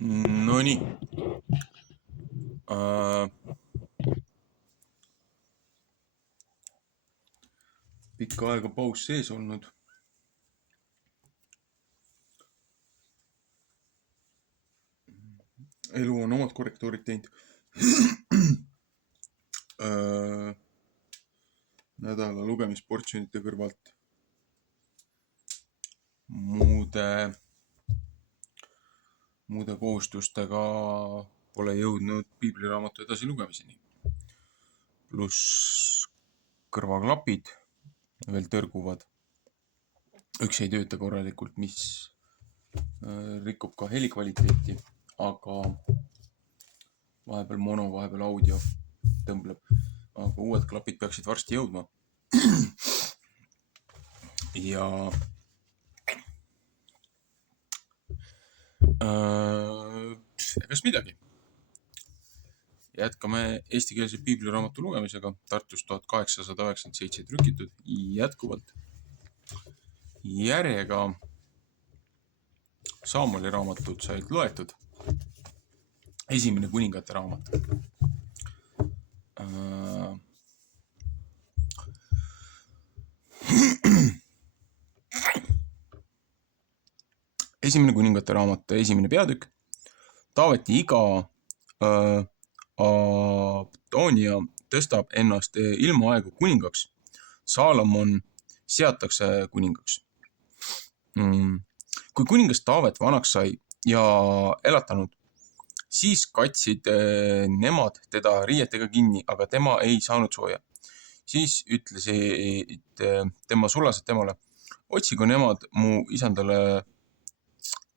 No nii. Pikka aega paus sees olnud. Elu on omad korrektuurid teinud. Nädala lugemisportsjonite kõrvalt muude kohustustega pole jõudnud piibliraamatu edasi lugemiseni. Pluss kõrvaklapid veel tõrguvad. Üks ei tööta korralikult, mis rikub ka helikvaliteeti, aga vahepeal mono, vahepeal audio tõmbleb. Aga uued klapid peaksid varsti jõudma. Ja egas midagi. Jätkame eestikeelse piibliraamatu lugemisega. Tartus 1897 trükitud jätkuvalt. Järjega Saamoli raamatud said loetud. Esimene kuningate raamat. Esimene kuningate raamat, esimene peatükk. Taaveti iga Abdoonia tõstab ennast ilmaaegu kuningaks. Saalomon seatakse kuningaks. Kui kuningas Taavet vanaks sai ja elatanud, siis katsid nemad teda riietega kinni, aga tema ei saanud sooja. Siis ütlesid tema sulased temale, otsigu nemad mu isandale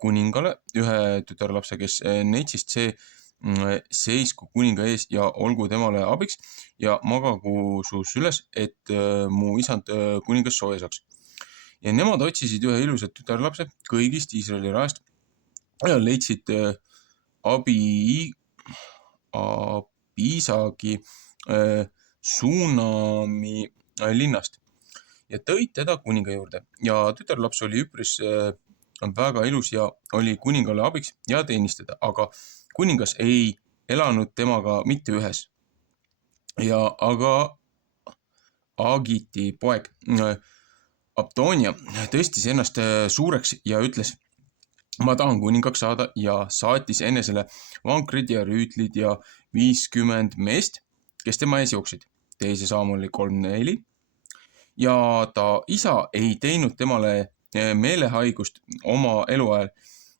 kuningale ühe tütarlapse, kes neitsist seisku kuninga ees ja olgu temale abiks ja magagu su süles, et mu isand kuningas sooja saaks. Ja nemad otsisid ühe ilusat tütarlapse kõigist Iisraeli rahast ja leidsid Abisagi Suunami linnast ja tõid teda kuninga juurde. Ja tütarlaps oli üpris väga ilus ja oli kuningale abiks ja teenistada, aga kuningas ei elanud temaga mitte ühes. Ja aga Agiti poeg Abdoonia tõstis ennast suureks ja ütles, ma tahan kuningaks saada ja saatis enesele vankrid ja rüütlid ja 50 meest, kes tema ees jooksid. Teise Saamoli 3:4. Ja ta isa ei teinud temale meelehaigust oma eluajal,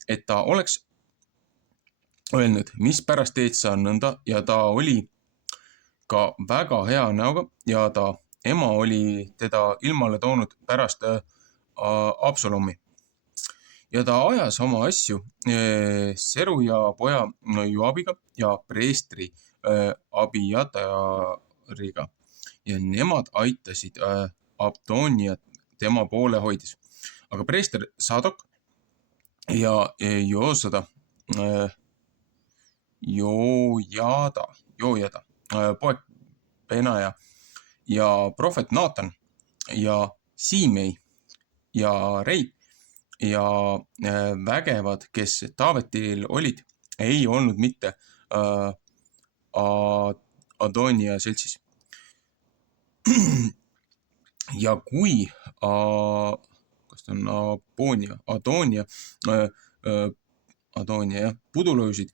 et ta oleks öelnud, mis pärast teed sa nõnda, ja ta oli ka väga hea näoga ja ta ema oli teda ilmale toonud pärast Absalomi. Ja ta ajas oma asju Seruja poja Joabiga ja preestri Abiatariga. Ja nemad aitasid Abdooniat tema poole hoides. Aga preester Sadok ja Joojada, poeg Benaja ja prohvet Naatan ja Siimei ja Rei ja vägevad, kes Taavetil olid, ei olnud mitte Adoonia seltsis. Ja kui kas ta on Adoonia pudulöösid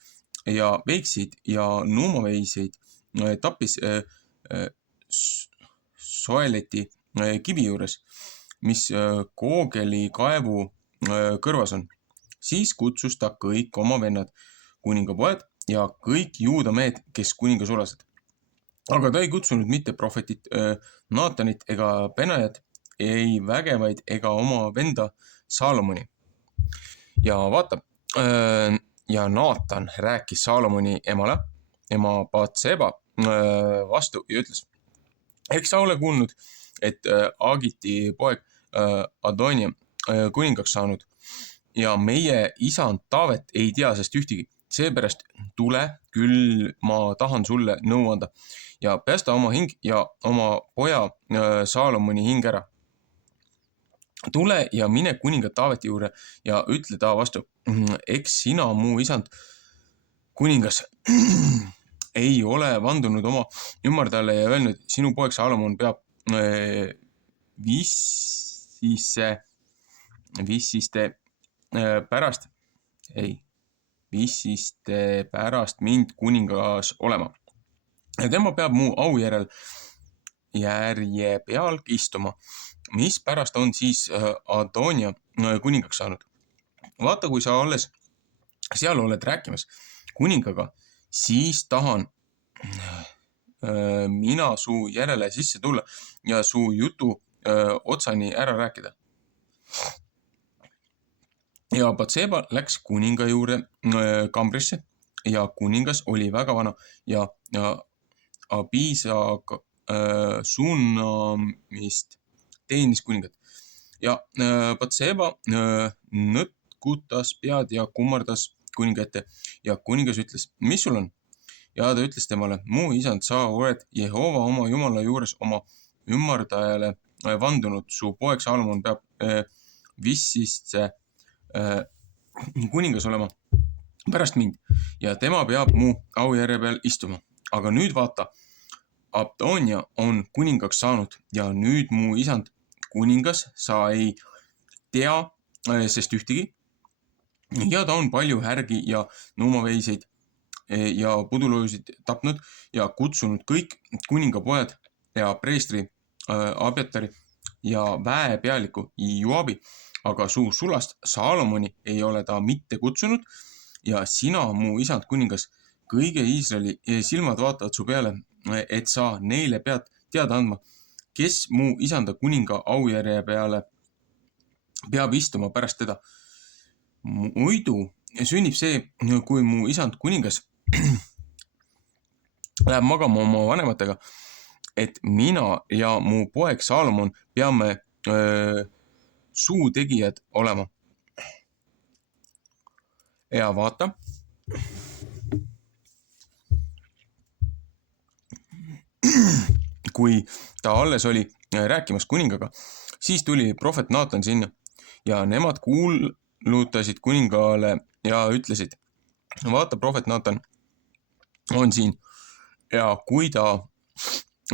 ja veiksid ja nuumaveiseid tappis Soeleti kivi juures, mis Koogeli kaevu kõrvas on. Siis kutsus ta kõik oma vennad, kuningapoed ja kõik juuda mehed, kes kuninga sulased. Aga ta ei kutsunud mitte prohvetit Naatanit ega Benajat, ei vägevaid ega oma venda Saalomoni. Ja vaata, ja Naatan rääkis Saalomoni emale, ema Batseba vastu ja ütles, eks sa ole kuulnud, et Agiti poeg Adoonia kuningaks saanud ja meie isand Taavet ei tea sest ühtegi. Seepärast tule, küll ma tahan sulle nõu anda ja päästa oma hing ja oma poja Saalomoni hing ära. Tule ja mine kuninga Taaveti juurde ja ütle ta vastu, eks sina, mu isand, kuningas ei ole vandunud oma ümardajale ja öelnud, sinu poeg Saalomon peab vissiste pärast mind kuningas olema. Ja tema peab mu aujärje peal istuma, mis pärast on siis Adonia kuningaks saanud. Vaata, kui sa alles seal oled rääkimas kuningaga, siis tahan mina su järele sisse tulla ja su jutu otsani ära rääkida. Ja Batseba läks kuninga juurde kambrisse ja kuningas oli väga vana ja Abisa suunamist teenis kuningat. Ja Batseba nõtkutas pead ja kummardas kuninga ette ja kuningas ütles, mis sul on? Ja ta ütles temale, mu isand, sa oled Jehova oma Jumala juures oma ümardajale vandunud, su poeg Saalomon peab vissiste kuningas olema pärast mind ja tema peab mu aujärje peal istuma. Aga nüüd vaata, Adonia on kuningaks saanud ja nüüd mu isand kuningas, sa ei tea sest ühtegi. Ja ta on palju härgi ja nuumaveiseid ja puduloojusid tapnud ja kutsunud kõik kuningapojad ja preestri Abjatari ja väepealiku Joabi, aga su sulast Saalomoni ei ole ta mitte kutsunud ja sina, mu isand kuningas, kõige Iisraeli silmad vaatavad su peale, et sa neile pead teada andma, kes mu isanda kuninga aujärje peale peab istuma pärast teda. Muidu sünnib see, kui mu isand kuningas läheb magama oma vanematega, et mina ja mu poeg Saalomon peame suutegijad olema. Ja vaata, kui ta alles oli rääkimas kuningaga, siis tuli prohvet Naatan sinna ja nemad kuulutasid kuningale ja ütlesid, vaata, prohvet Naatan on siin. Ja kui ta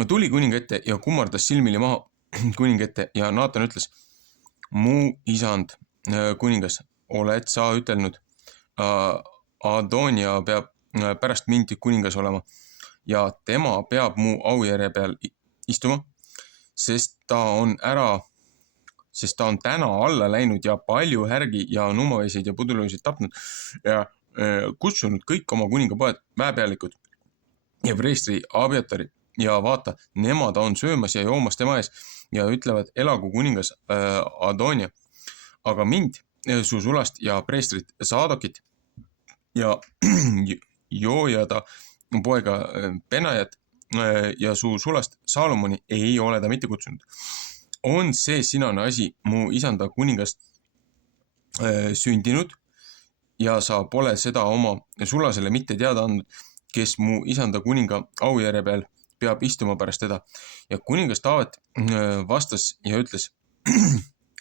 tuli kuninga ette ja kummardas silmili maha kuninga ette ja Naatan ütles, mu isand kuningas, oled sa ütelnud, Adonia peab pärast mind kuningas olema ja tema peab mu aujärje peal istuma, sest ta on täna alla läinud ja palju härgi ja nuumaveiseid ja puduloojusid tapnud ja kutsunud kõik oma kuningapojad, väepealikud ja preestri Abjatari ja vaata, nemad on söömas ja joomas tema ees ja ütlevad, elagu kuningas Adonia, aga mind, su sulast ja preestrit Saadokit ja Joojada poega Benajat ja su sulast Saalomoni ei ole ta mitte kutsunud. On see sinane asi mu isanda kuningast sündinud ja sa pole seda oma sulasele mitte teada andnud, kes mu isanda kuninga aujärje peal peab istuma pärast teda. Ja kuningas Taavet vastas ja ütles,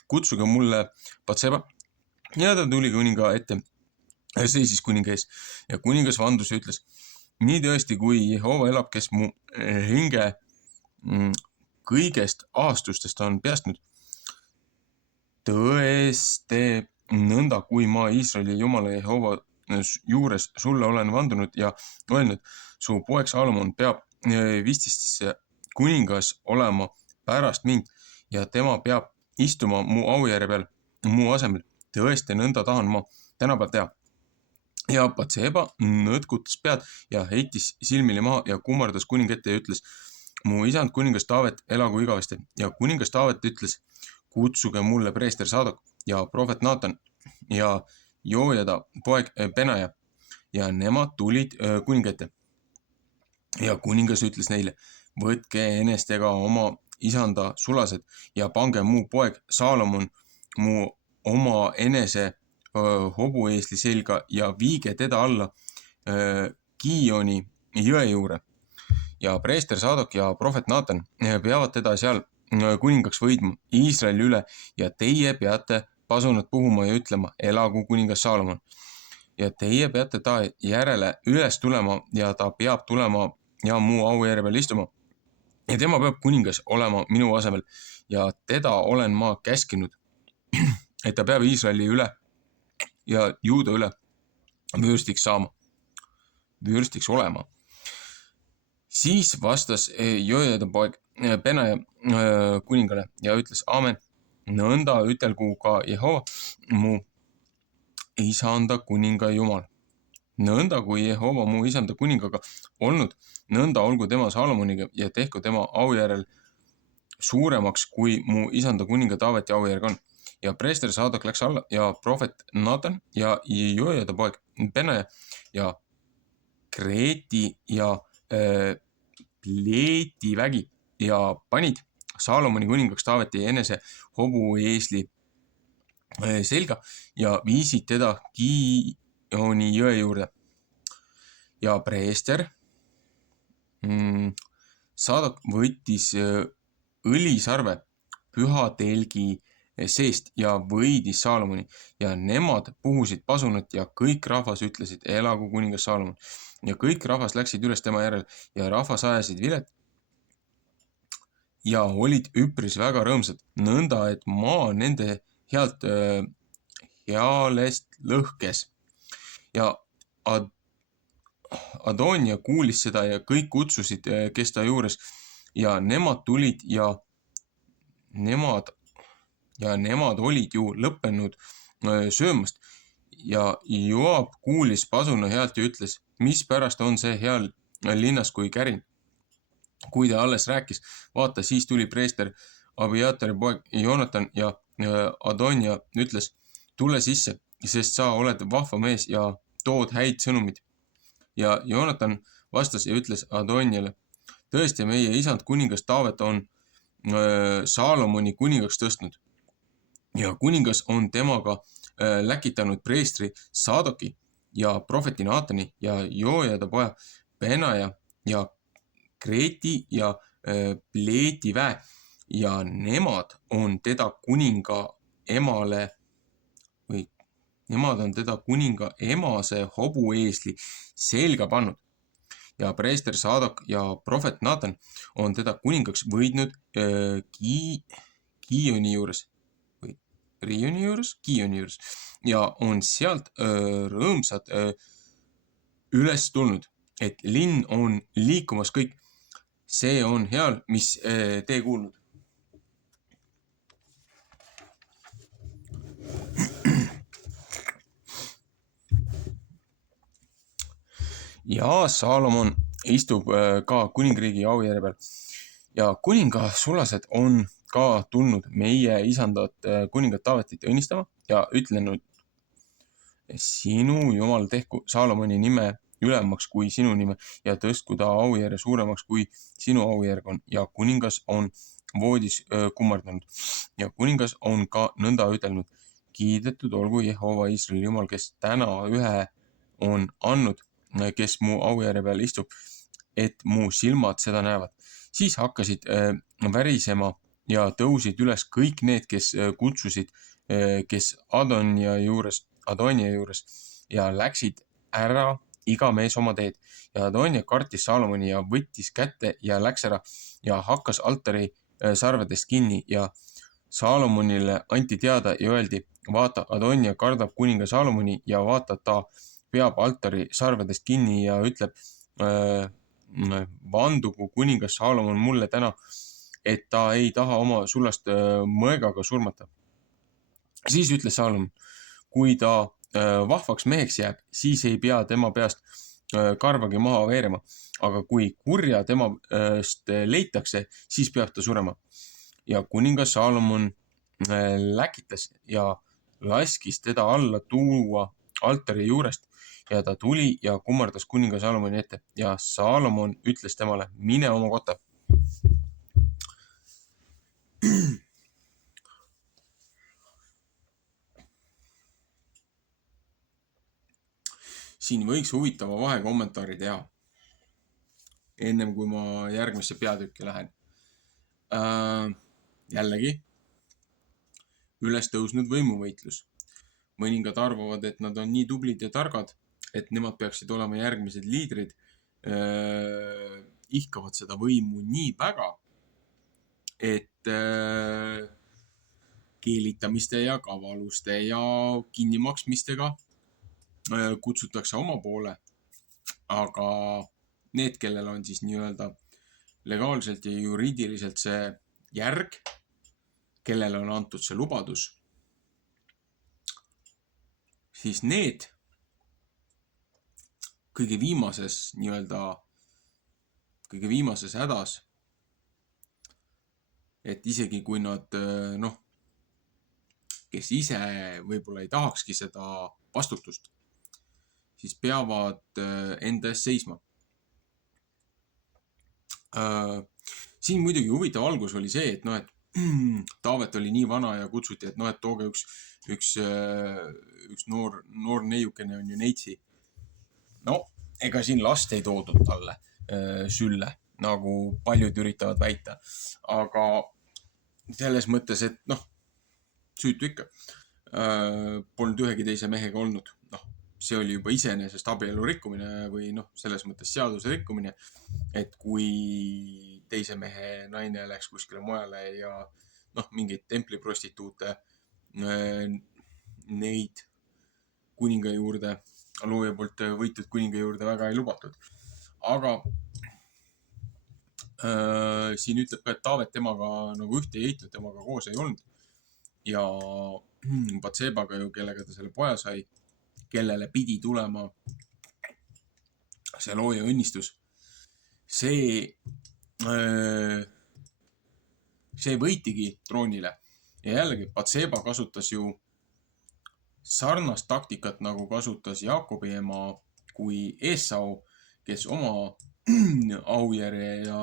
kutsuge mulle Batseba. Ja ta tuli kuninga ette, seisis kuninga ees ja kuningas vandus ja ütles, nii tõesti, kui Jehova elab, kes mu hinge kõigest ahastustest on päästnud. Tõeste nõnda, kui ma Iisraeli Jumala Jehova juures sulle olen vandunud ja öelnud, su poeg Saalomon peab vistisse kuningas olema pärast mind ja tema peab istuma mu aujärje peal mu asemel. Tõesti nõnda tahan ma tänapäeval teha. Ja Batseba nõtkutas pead ja heitis silmili maha ja kummardas kuninga ette ja ütles, mu isand kuningas Taavet elagu igavesti. Ja kuningas Taavet ütles, kutsuge mulle preester Saadok ja prohvet Naatan ja Joojada poeg Benaja ja nemad tulid kuninga ette. Ja kuningas ütles neile, võtke enestega oma isanda sulased ja pange mu poeg Saalomon mu oma enese hobueesli selga ja viige teda alla Giioni jõe juure. Ja preester Saadok ja prohvet Naatan peavad teda seal kuningaks võidma Iisraeli üle ja teie peate pasunad puhuma ja ütlema, elagu kuningas Saalomon. ja teie peate ta järele üles tulema ja ta peab tulema ja mu aujärje peal istuma. Ja tema peab kuningas olema minu asemel ja teda olen ma käskinud, et ta peab Iisraeli üle ja Juuda üle vürstiks olema. Siis vastas Joiada poeg Benaja kuningale ja ütles, aamen, nõnda ütelgu ka Jehova, mu isanda kuninga Jumal. Nõnda kui Jehova mu isanda kuningaga olnud, nõnda olgu tema Salomoniga ja tehku tema aujärel suuremaks, kui mu isanda kuninga Taaveti aujärg on. Ja preester Saadok läks alla ja prohvet Natan ja Joiada poeg Benaja ja Kreeti ja Pleeti vägi ja panid Salomoni kuningaks Taaveti enese hobueesli selga ja viisid teda Gioni jõe juurde. Ja preester Saadok võttis õlisarve püha telgi seest ja võidis Salomoni ja nemad puhusid pasunat ja kõik rahvas ütlesid, elagu kuningas Salomon. Ja kõik rahvas läksid üles tema järel ja rahvas ajasid vilet ja olid üpris väga rõõmsad, nõnda et maa nende healest lõhkes. Ja Adonia kuulis seda ja kõik kutsusid, kes ta juures ja nemad tulid ja nemad olid ju lõppenud söömast ja Joab kuulis pasuna healt ja ütles, mispärast on see heal linnas kui kärin. Kui ta alles rääkis, vaata, siis tuli preester Abiatari poeg Joonatan ja Adonia ütles, tule sisse, sest sa oled vahva mees ja tood häid sõnumid. Ja Joonatan vastas ja ütles Adoniale, tõesti, meie isand kuningas Taavet on Salomoni kuningaks tõstnud ja kuningas on temaga läkitanud preestri Saadoki ja prohveti Natani ja Joiada poja Benaja ja Kreeti ja Pleeti väe ja nemad on teda kuninga emase hobueesli selga pannud. Ja preester Saadok ja prohvet Natan on teda kuningaks võidnud Gioni juures ja on sealt rõõmsad üles tulnud, et linn on liikumas kõik. See on heal, mis te kuulnud. Ja Salomon istub ka kuningriigi aujärje peal ja kuninga sulased on ka tulnud meie isandat kuningat Taavetit õnnistama ja ütlenud, sinu Jumal tehku Salomoni nime ülemaks kui sinu nime ja tõstku ta aujärje suuremaks kui sinu aujärg on ja kuningas on voodis kummardanud ja kuningas on ka nõnda ütelnud, kiidetud olgu Jehova Iisraeli Jumal, kes täna ühe on andnud, kes mu aujärje peal istub, et mu silmad seda näevad. Siis hakkasid värisema ja tõusid üles kõik need, kes kutsusid, kes Adonia juures ja läksid ära iga mees oma teed. Ja Adonia kartis Salomoni ja võttis kätte ja läks ära ja hakkas altari sarvedest kinni ja Salomonile anti teada ja öeldi, vaata, Adonia kardab kuninga Salomoni ja vaata, ta peab altari sarvedest kinni ja ütleb, vandugu kuningas Salomon mulle täna, et ta ei taha oma sulast mõegaga surmata. Siis ütles Salomon, kui ta vahvaks meheks jääb, siis ei pea tema peast karvagi maha veerema, aga kui kurja temast leitakse, siis peab ta surema. Ja kuningas Salomon läkitas ja laskis teda alla tuua altari juurest ja ta tuli ja kummardas kuninga Salomoni ette ja Salomon ütles temale, mine oma kotta. Siin võiks huvitava vahekommentaari teha, ennem kui ma järgmisse peatükki lähen. Jällegi, üles tõusnud võimuvõitlus. mõningad arvavad, et nad on nii tublid ja targad, et nemad peaksid olema järgmised liidrid, ihkavad seda võimu nii väga, et keelitamiste ja kavaluste ja kinnimaksmistega kutsutakse oma poole, aga need, kellel on siis nii-öelda legaalselt ja juriidiliselt see järg, kellele on antud see lubadus, siis need kõige viimases hädas, et isegi kui nad, kes ise võib-olla ei tahakski seda vastutust, siis peavad enda eest seisma. Siin muidugi huvitav algus oli see, et et Taavet oli nii vana ja kutsuti, et et tooge üks noor neiukene on ju neitsi. No, ega siin last ei toodud talle sülle, nagu paljud üritavad väita. Aga selles mõttes, et süütu ikka. Polnud ühegi teise mehega olnud. See oli juba iseenesest abielu rikkumine või selles mõttes seaduse rikkumine, et kui teise mehe naine läks kuskile mujale ja mingeid templiprostituute neid kuninga juurde, looja poolt võitud kuninga juurde väga ei lubatud. Aga siin ütleb ka, et Taavet temaga nagu ühte ei heitnud, temaga koos ei olnud. Ja Batsebaga ju, kellega ta selle poja sai, kellele pidi tulema see looja õnnistus, see võitigi troonile. Ja jällegi, Batseba kasutas ju sarnast taktikat, nagu kasutas Jaakobi ema kui Esau, kes oma aujärje ja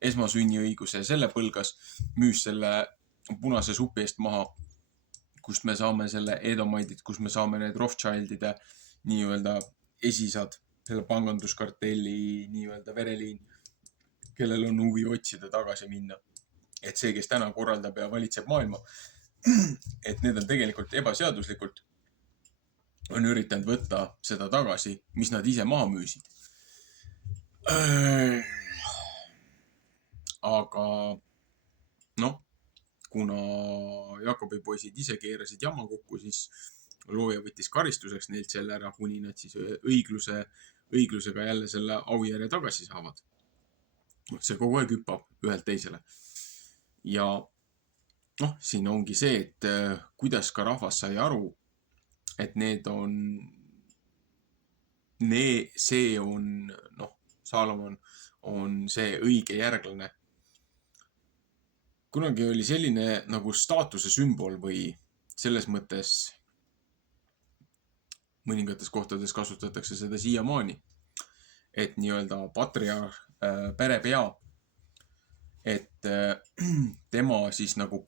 esmasünniõiguse selle põlgas, müüs selle punase supi eest maha, kust me saame selle Edomaidid, kust me saame need Rothschildide nii-öelda esisad, selle panganduskartelli nii-öelda vereliin, kellel on huvi otsida tagasi minna. Et see, kes täna korraldab ja valitseb maailma, et need on tegelikult ebaseaduslikult, on üritanud võtta seda tagasi, mis nad ise maha müüsid. Aga kuna Jaakobi poisid ise keerasid jama kokku, siis looja võttis karistuseks neilt selle ära, kuni nad siis õiglusega jälle selle aujärje tagasi saavad. See kogu aeg hüppab ühelt teisele. Ja siin ongi see, et kuidas ka rahvas sai aru, et see on, Saalomon on see õige järglane. Kunagi oli selline nagu staatuse sümbol või selles mõttes mõningates kohtades kasutatakse seda siiamaani, et nii-öelda patriarh, perepea, et tema siis nagu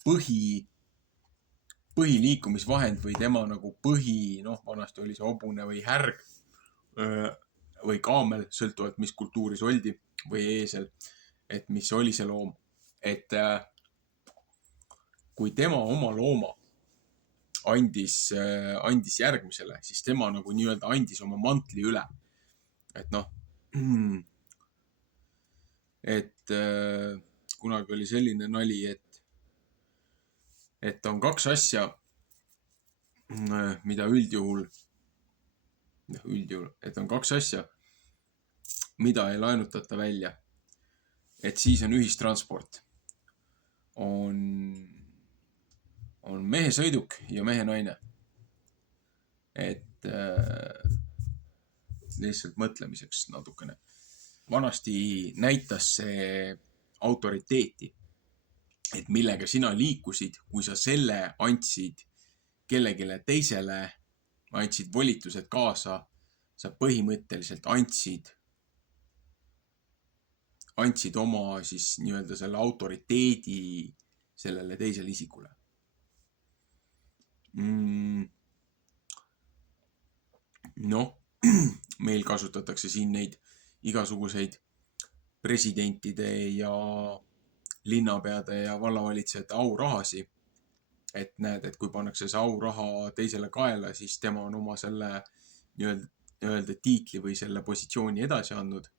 põhiliikumisvahend või tema nagu vanasti oli see hobune või härg või kaamel, sõltuvalt mis kultuuris oldi, või eesel, et mis oli see loom, et kui tema oma looma andis järgmisele, siis tema nagu nii-öelda andis oma mantli üle. Et kunagi oli selline nali, et on kaks asja, mida üldjuhul, et on kaks asja, mida ei laenutata välja. Et siis on ühistransport. On mehe sõiduk ja mehe naine. Et lihtsalt mõtlemiseks natukene. Vanasti näitas see autoriteeti, et millega sina liikusid, kui sa selle andsid kellegile teisele, andsid volitused kaasa, sa põhimõtteliselt andsid oma siis nii-öelda selle autoriteedi sellele teisele isikule. Meil kasutatakse siin neid igasuguseid presidentide ja linnapeade ja vallavalitsejate aurahasi, et näed, et kui pannakse see auraha teisele kaela, siis tema on oma selle nii-öelda tiitli või selle positsiooni edasi andnud.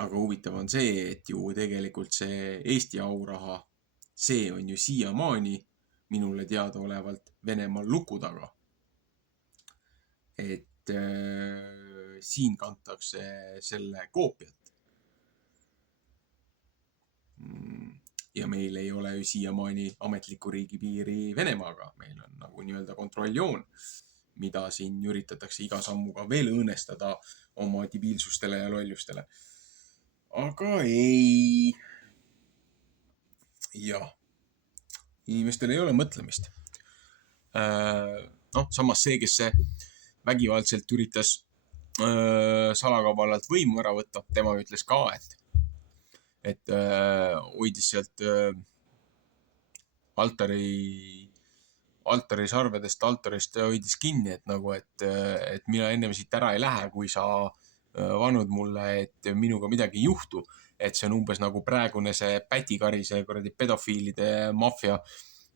Aga huvitav on see, et ju tegelikult see Eesti auraha, see on ju siiamaani minule teadaolevalt Venemaal luku taga. Et siin kantakse selle koopiat. Ja meil ei ole ju siiamaani ametlikku riigipiiri Venemaaga. Meil on nagu nii-öelda kontrolljoon, mida siin üritatakse iga sammuga veel õõnestada oma debiilsustele ja lollustele. Aga ei. Jah. Inimestel ei ole mõtlemist. Samas see, kes see vägivaldselt üritas salakauballalt võimu ära võtta, tema ütles ka, et hoidis sealt altari sarvedest, altarist hoidis kinni, et nagu, et mina ennem siit ära ei lähe, kui sa vanud mulle, et minuga midagi ei juhtu. Et see on umbes nagu praegune see pätikari, see kuradi pedofiilide maffia,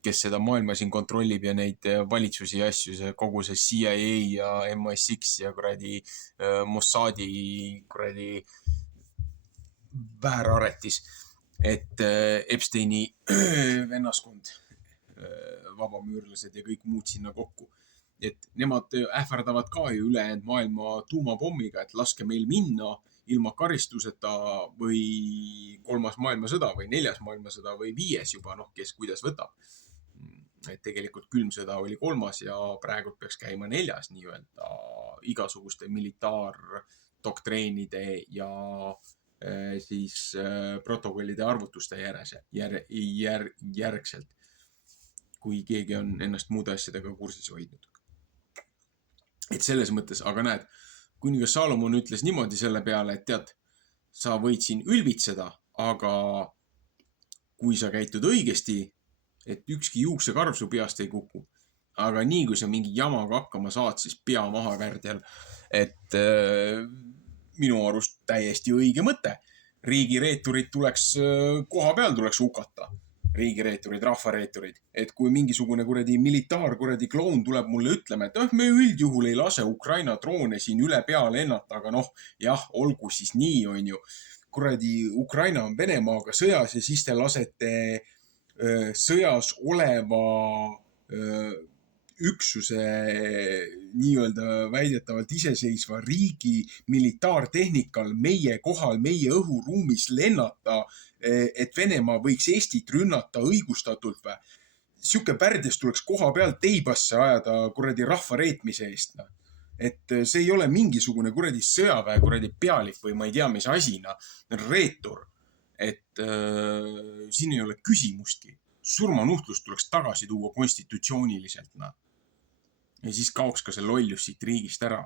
kes seda maailma siin kontrollib ja neid valitsusi ja asju, kogu see CIA ja MI6 ja kuradi Mossadi kuradi vääraretis, et Epsteini vennaskond, vabamüürlased ja kõik muud sinna kokku. Et nemad ähvardavad ka ju ülejäänud maailma tuumapommiga, et laske meil minna ilma karistuseta või 3. maailmasõda või 4. maailmasõda või 5. juba, kes kuidas võtab. Et tegelikult külm sõda oli 3. ja praegu peaks käima 4. nii-öelda igasuguste militaardoktreenide ja siis protokollide arvutuste järgselt, kui keegi on ennast muude asjadega kursis hoidnud. Et selles mõttes, aga näed, kuningas Salomon ütles niimoodi selle peale, et tead, sa võid siin ülbitseda, aga kui sa käitud õigesti, et ükski juuksekarv su peast ei kuku. Aga nii, kui sa mingi jamaga hakkama saad, siis pea maha värdjal. Et minu arust täiesti õige mõte. Riigireeturid tuleks, koha peal tuleks hukata. Riigireeturid, rahvareeturid. Et kui mingisugune kuradi militaar kloun tuleb mulle ütlema, et me üldjuhul ei lase Ukraina droone siin üle pea lennata, aga jah, olgu siis nii, on ju. Kuradi Ukraina on Venemaaga sõjas ja siis te lasete sõjas oleva üksuse nii-öelda väidetavalt iseseisva riigi militaartehnikal meie kohal, meie õhuruumis lennata, et Venemaa võiks Eestit rünnata õigustatult või. Siuke värdjast tuleks koha pealt teibasse ajada kuradi rahva reetmise eest. Et see ei ole mingisugune kuradi sõjaväe kuradi pealik või ma ei tea, mis asina, reetur. Et siin ei ole küsimustki. Surmanuhtlus tuleks tagasi tuua konstitutsiooniliselt. Ja siis kaoks ka see lollus siit riigist ära.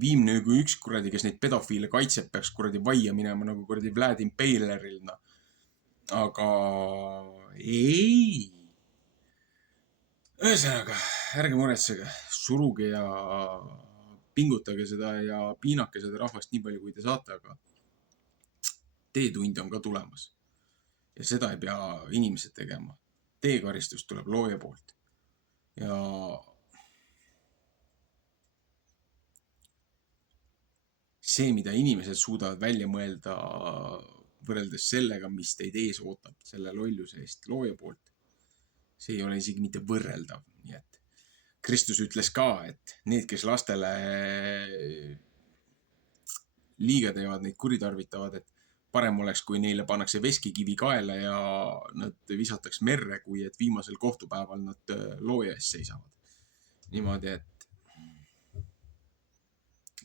Viimne kui üks kuradi, kes neid pedofiile kaitseb, peaks kuradi vaia minema nagu kuradi Vlad Impaleril. Aga ei. Ühesõnaga, ärge muretsege, suruge ja pingutage seda ja piinake seda rahvast nii palju, kui te saate, aga teetund on ka tulemas. Ja seda ei pea inimesed tegema. Teekaristus tuleb looja poolt. Ja see, mida inimesed suudavad välja mõelda võrreldes sellega, mis teid ees ootab selle lolluse eest looja poolt, see ei ole isegi mitte võrreldav. Nii et Kristus ütles ka, et need, kes lastele liiga teevad, neid kuritarvitavad, et parem oleks, kui neile pannakse veskikivi kaela ja nad visataks merre, kui et viimasel kohtupäeval nad looja ees seisavad. Niimoodi, et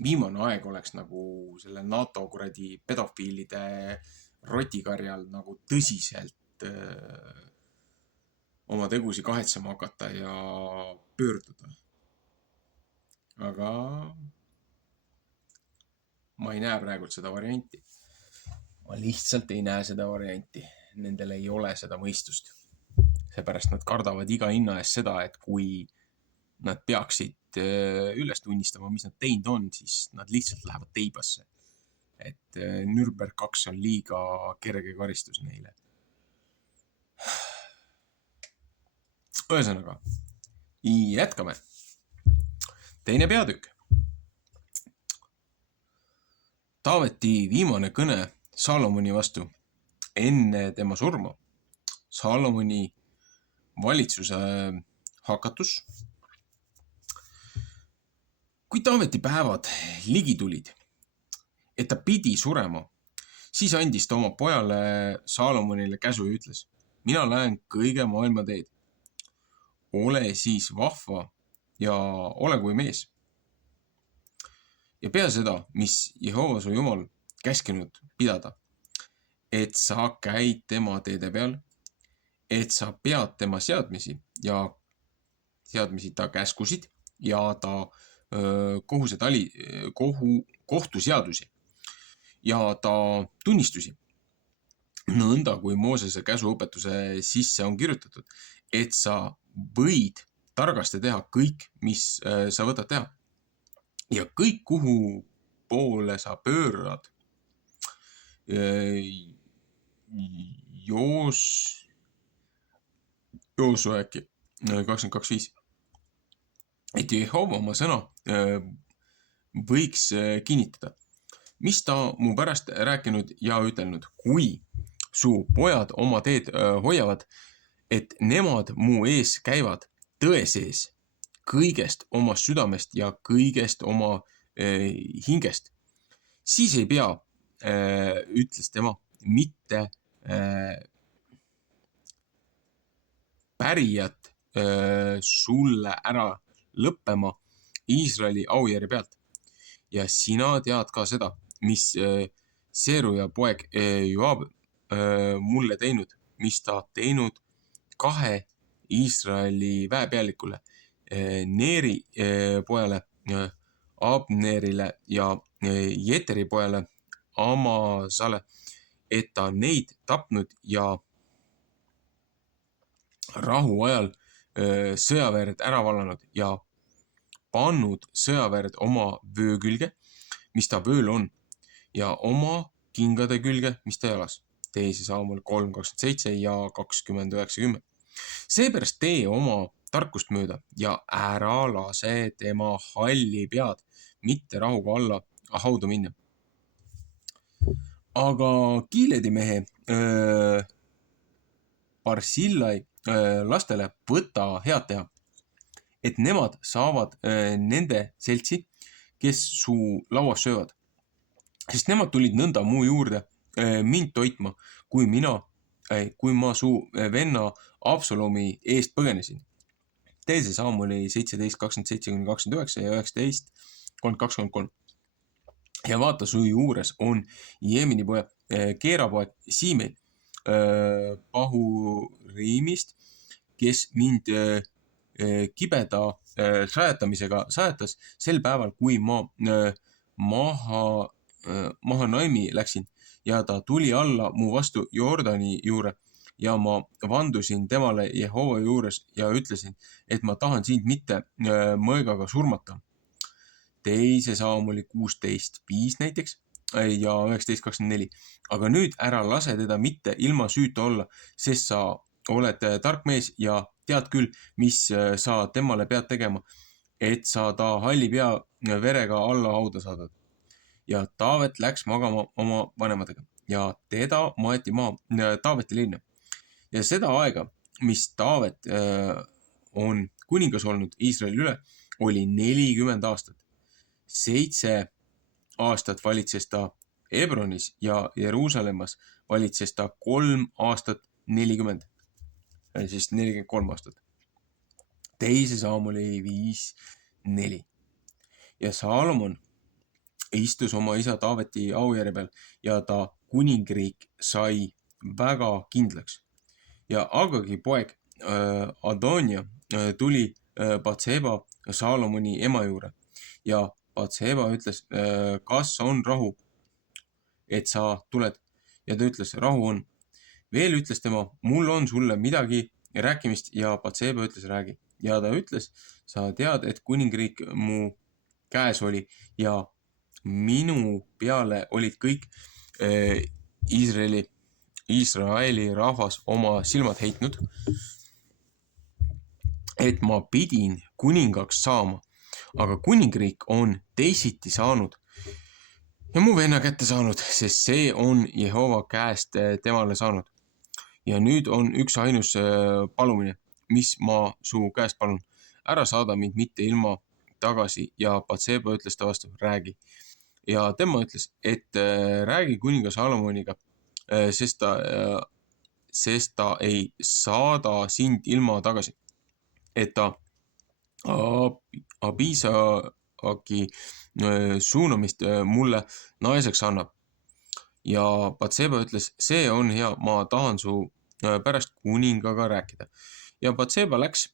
viimane aeg oleks nagu selle NATO kuradi pedofiilide rotikarjal nagu tõsiselt oma tegusi kahetsema hakata ja pöörduda. Aga ma ei näe praegult seda varianti. Ma lihtsalt ei näe seda varianti. Nendel ei ole seda mõistust. Seepärast nad kardavad iga hinna eest seda, et kui nad peaksid üles tunnistama, mis nad teinud on, siis nad lihtsalt lähevad teibasse. Et Nürnberg 2 on liiga kerge karistus neile. Ühesõnaga, jätkame. Teine peatükk. Taaveti viimane kõne Salomoni vastu enne tema surma. Salomoni valitsuse hakatus. Kui Taaveti päevad ligi tulid, et ta pidi surema, siis andis ta oma pojale Salomonile käsu ja ütles: mina lähen kõige maailma teed. Ole siis vahva ja ole kui mees. Ja pea seda, mis Jehova su Jumal käskinud pidada, et sa käid tema teede peal, et sa pead tema seadmisi ja seadmisi ta käskusid ja ta kohtuseadusi ja ta tunnistusi, nõnda kui Moosese käsuõpetuse sisse on kirjutatud, et sa võid targasti teha kõik, mis sa võtad teha. Ja kõik, kuhu poole sa pöörad, Joosua äkki 22.5. Et Jehova oma sõna võiks kinnitada, mis ta mu pärast rääkinud ja ütelnud, kui su pojad oma teed hoiavad, et nemad mu ees käivad tõe sees kõigest oma südamest ja kõigest oma hingest, siis ei pea, ütles tema, mitte pärijat sulle ära lõppema Iisraeli aujärje pealt. Ja sina tead ka seda, mis Seeruja poeg Joab mulle teinud, mis ta teinud 2 Iisraeli väepealikule, Neeri pojale Abnerile ja Jeteri pojale Amasale, et ta neid tapnud ja rahu ajal sõjaverd ära vallanud ja pannud sõjaverd oma vöö külge, mis ta vööl on, ja oma kingade külge, mis ta jalas. Teise Saamul 3.27 ja 20.90. Seepärast tee oma tarkust mööda ja ära lase tema halli pead, mitte rahuga alla hauda minna. Aga Gileadi mehe Barsillai lastele võta head teha, et nemad saavad nende seltsi, kes su lauas söövad. Sest nemad tulid nõnda mu juurde mind toitma, kui ma su venna Absalomi eest põgenesin. Teise Saamuli 17.27-29 ja 19.23. Ja vaata, su juures on Jeemini poeg, Keera poeg Siimei Pahuriimist, kes mind kibeda sajatamisega sajatas sel päeval, kui ma Mahanaimi läksin ja ta tuli alla mu vastu Jordani juure ja ma vandusin temale Jehova juures ja ütlesin, et ma tahan sind mitte mõõgaga surmata. Teise Saamuli 16.5 näiteks ja 19.24. Aga nüüd ära lase teda mitte ilma süüta olla, sest sa oled tark mees ja tead küll, mis sa temale pead tegema, et sa ta halli pea verega alla hauda saadad. Ja Taavet läks magama oma vanematega ja teda maeti maa Taaveti linna. Ja seda aega, mis Taavet on kuningas olnud Iisraeli üle, oli 40 aastat. 7 aastat valitses ta Hebronis ja Jeruusalemmas valitses ta 3 aastat 40. Siis 43 aastat. Teise Saamuli 5.4. Ja Salomon istus oma isa Taaveti aujärje peal ja ta kuningriik sai väga kindlaks. Ja Agagi poeg Adonia tuli Batseba Salomoni ema juurde ja Batseba ütles, kas on rahu, et sa tuled? Ja ta ütles, rahu on. Veel ütles tema, mul on sulle midagi rääkimist ja Batseba ütles, räägi. Ja ta ütles, sa tead, et kuningriik mu käes oli ja minu peale olid kõik Iisraeli rahvas oma silmad heitnud. et ma pidin kuningaks saama, aga kuningriik on teisiti saanud ja mu venna kätte saanud, sest see on Jehova käest temale saanud. Ja nüüd on üks ainus palumine, mis ma su käest palun. Ära saada mind mitte ilma tagasi ja Batseba ütles ta vastu, räägi. Ja tema ütles, et räägi kuningas Salomoniga, sest ta ei saada sind ilma tagasi. Et ta Abiisaki suunamist mulle naiseks annab. Ja Batseba ütles, see on hea, ma tahan su pärast kuningaga rääkida. Ja Batseba läks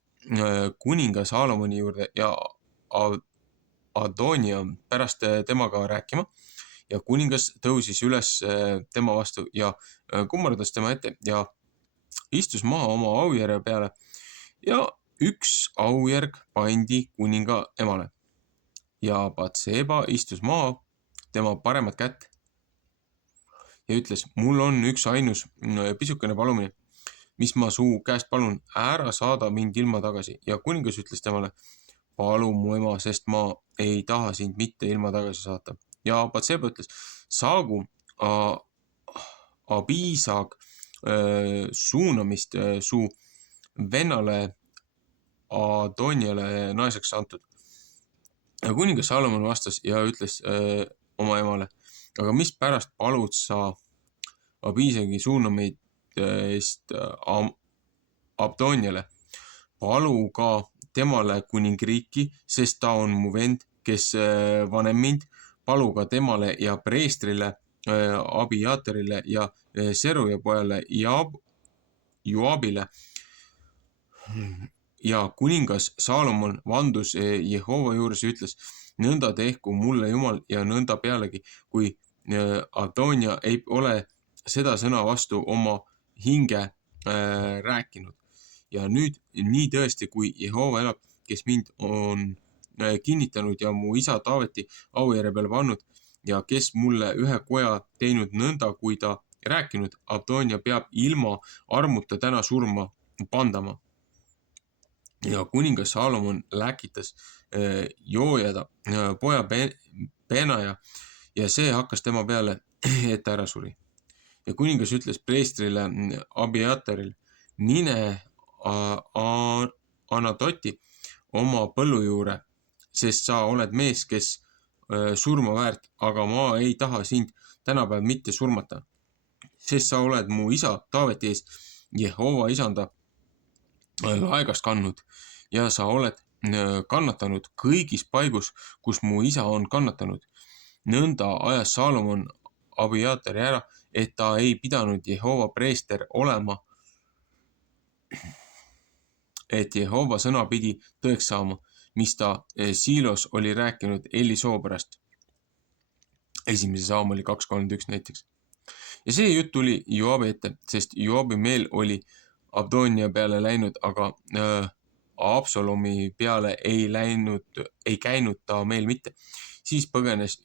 kuninga Salomoni juurde ja Adonia pärast temaga rääkima ja kuningas tõusis üles tema vastu ja kummardas tema ette ja istus maha oma aujärje peale ja üks aujärg pandi kuninga emale. Ja Batseba istus maha tema paremat kätt ja ütles, mul on üks ainus pisukene palumine, mis ma su käest palun, ära saada mind ilma tagasi. Ja kuningas ütles temale, palu mu ema, sest ma ei taha sind mitte ilma tagasi saata. Ja Batseba ütles, saagu Abiisak suunamist su vennale Adoniale naiseks antud. Ja kuningas Salomon vastas ja ütles oma emale, aga mis pärast palud sa Abiisagi suunamist Abdoniale? Palu ka temale kuningriiki, sest ta on mu vend, kes vanem mind. Palu ka temale ja preestrile, Abiatarile ja Seruja pojale Joabile. Ja kuningas Salomon vandus Jehova juures ja ütles, nõnda tehku mulle Jumal ja nõnda pealegi, kui Adonia ei ole seda sõna vastu oma hinge rääkinud. Ja nüüd nii tõesti, kui Jehova elab, kes mind on kinnitanud ja mu isa Taaveti aujärje peale pannud ja kes mulle ühe koja teinud nõnda, kui ta rääkinud, Adonia peab ilma armuta täna surma pandama. Ja kuningas Salomon läkitas Joojada poja Benaja ja see hakkas tema peale, et ära suri. Ja kuningas ütles preestrile Abiataril, mine Anatoti oma põllu juure, sest sa oled mees, kes surma väärt, aga ma ei taha sind tänapäev mitte surmata, sest sa oled mu isa Taaveti ees Jehova isanda laegast kandnud ja sa oled kannatanud kõigis paigus, kus mu isa on kannatanud. Nõnda ajas Salomon Abiatari ära, et ta ei pidanud Jehova preester olema, et Jehova sõna pidi tõeks saama, mis ta Siilos oli rääkinud Eli soo pärast. 1. Saamuli 2:31 näiteks. Ja see jutt tuli Joabi ette, sest Joabi meel oli Abdonia peale läinud, aga Absalomi peale ei käinud ta meel mitte. Siis põgenes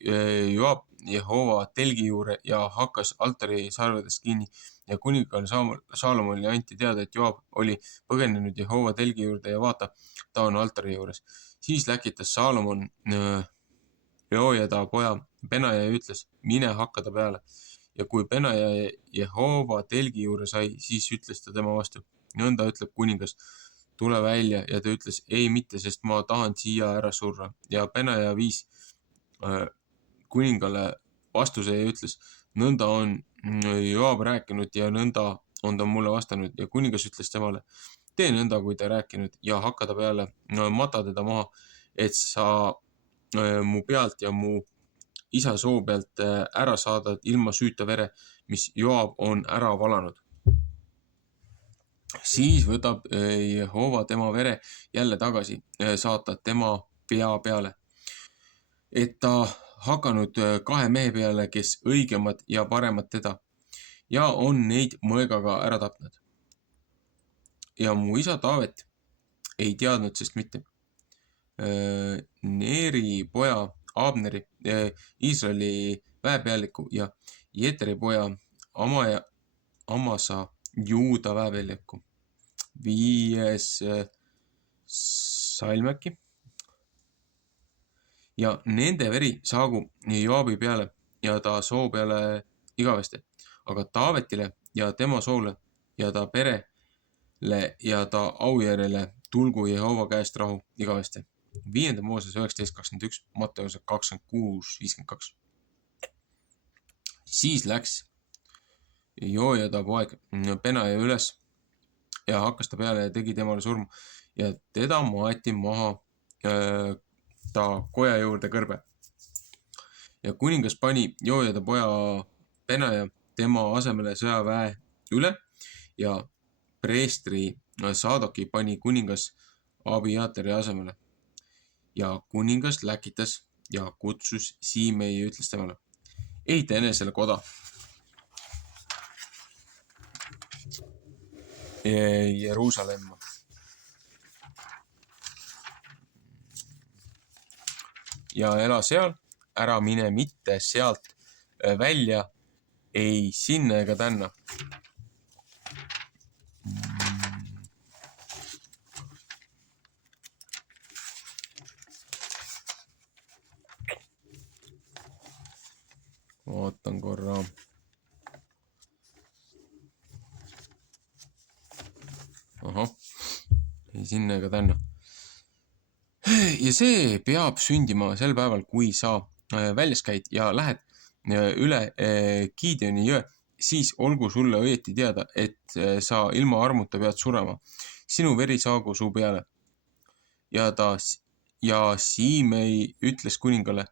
Joab Jehova telgi juurde ja hakkas altari sarvedest kinni ja kuningal Salomonile anti teada, et Joab oli põgenenud Jehova telgi juurde ja vaata, ta on altari juures. Siis läkitas Salomon Joojada poja Benaja ja ütles, mine hakka ta peale. Ja kui Benaja Jehova telgi juurde sai, siis ütles ta tema vastu. Nõnda ütleb kuningas, tule välja ja ta ütles, ei mitte, sest ma tahan siia ära surra. Ja Benaja viis kuningale vastuse ja ütles, nõnda on Joab rääkinud ja nõnda on ta mulle vastanud. Ja kuningas ütles temale, tee nõnda, kui ta rääkinud ja hakka ta peale, mata teda maha, et sa mu pealt ja mu isa soo pealt ära saadad ilma süüta vere, mis Joab on ära valanud. Siis võtab Jehova tema vere jälle tagasi, saata tema pea peale, et ta hakanud 2 mehe peale, kes õigemad ja paremad teda ja on neid mõegaga ära tapnud. Ja mu isa Taavet ei teadnud sest mitte. Neeri poja Abneri, Iisraeli väepealiku ja Jeteri poja Amasa Juuda väepealiku. 5. salmäki ja nende veri saagu Joabi peale ja ta soo peale igavesti, aga Taavetile ja tema soole ja ta perele ja ta aujärjele tulgu Jehova käest rahu igavesti. 5. Mooses 19.21, Matteuse 26.52. Siis läks Joojada poeg Benaja üles ja hakkas ta peale ja tegi temale surma ja teda maeti maha ta koja juurde kõrbe. Ja kuningas pani Joojada poja Benaja tema asemele sõjaväe üle ja preestri Saadoki pani kuningas Abiatari asemele. Ja kuningas läkitas ja kutsus Siimei ja ütles temale, ehita enesele koda. Jeruusalemma. Ja ela seal, ära mine mitte sealt välja, ei sinna ega tänna. Ootan korra. Ahah, ei sinna ega tänna. Ja see peab sündima sel päeval, kui sa väljas käid ja lähed üle Gideoni jõe, siis olgu sulle õieti teada, et sa ilma armuta pead surema. Sinu veri saagu su peale. Ja Siimei ütles kuningale,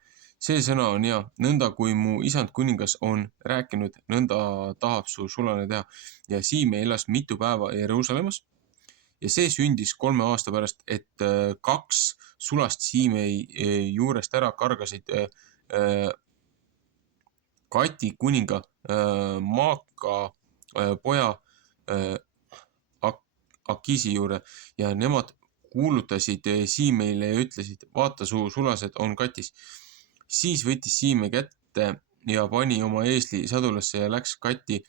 see sõna on hea, nõnda kui mu isand kuningas on rääkinud, nõnda tahab su sulane teha. Ja Siimei elas mitu päeva Jeruusalemmas. Ja see sündis 3 aasta pärast, et 2 sulast Siimei juurest ära kargasid Gati kuninga Maaka poja Akisi juurde ja nemad kuulutasid Siimeile ja ütlesid, vaata, su sulased on Gatis. Siis võttis Siimei kätte ja pani oma eesli sadulasse ja läks Gati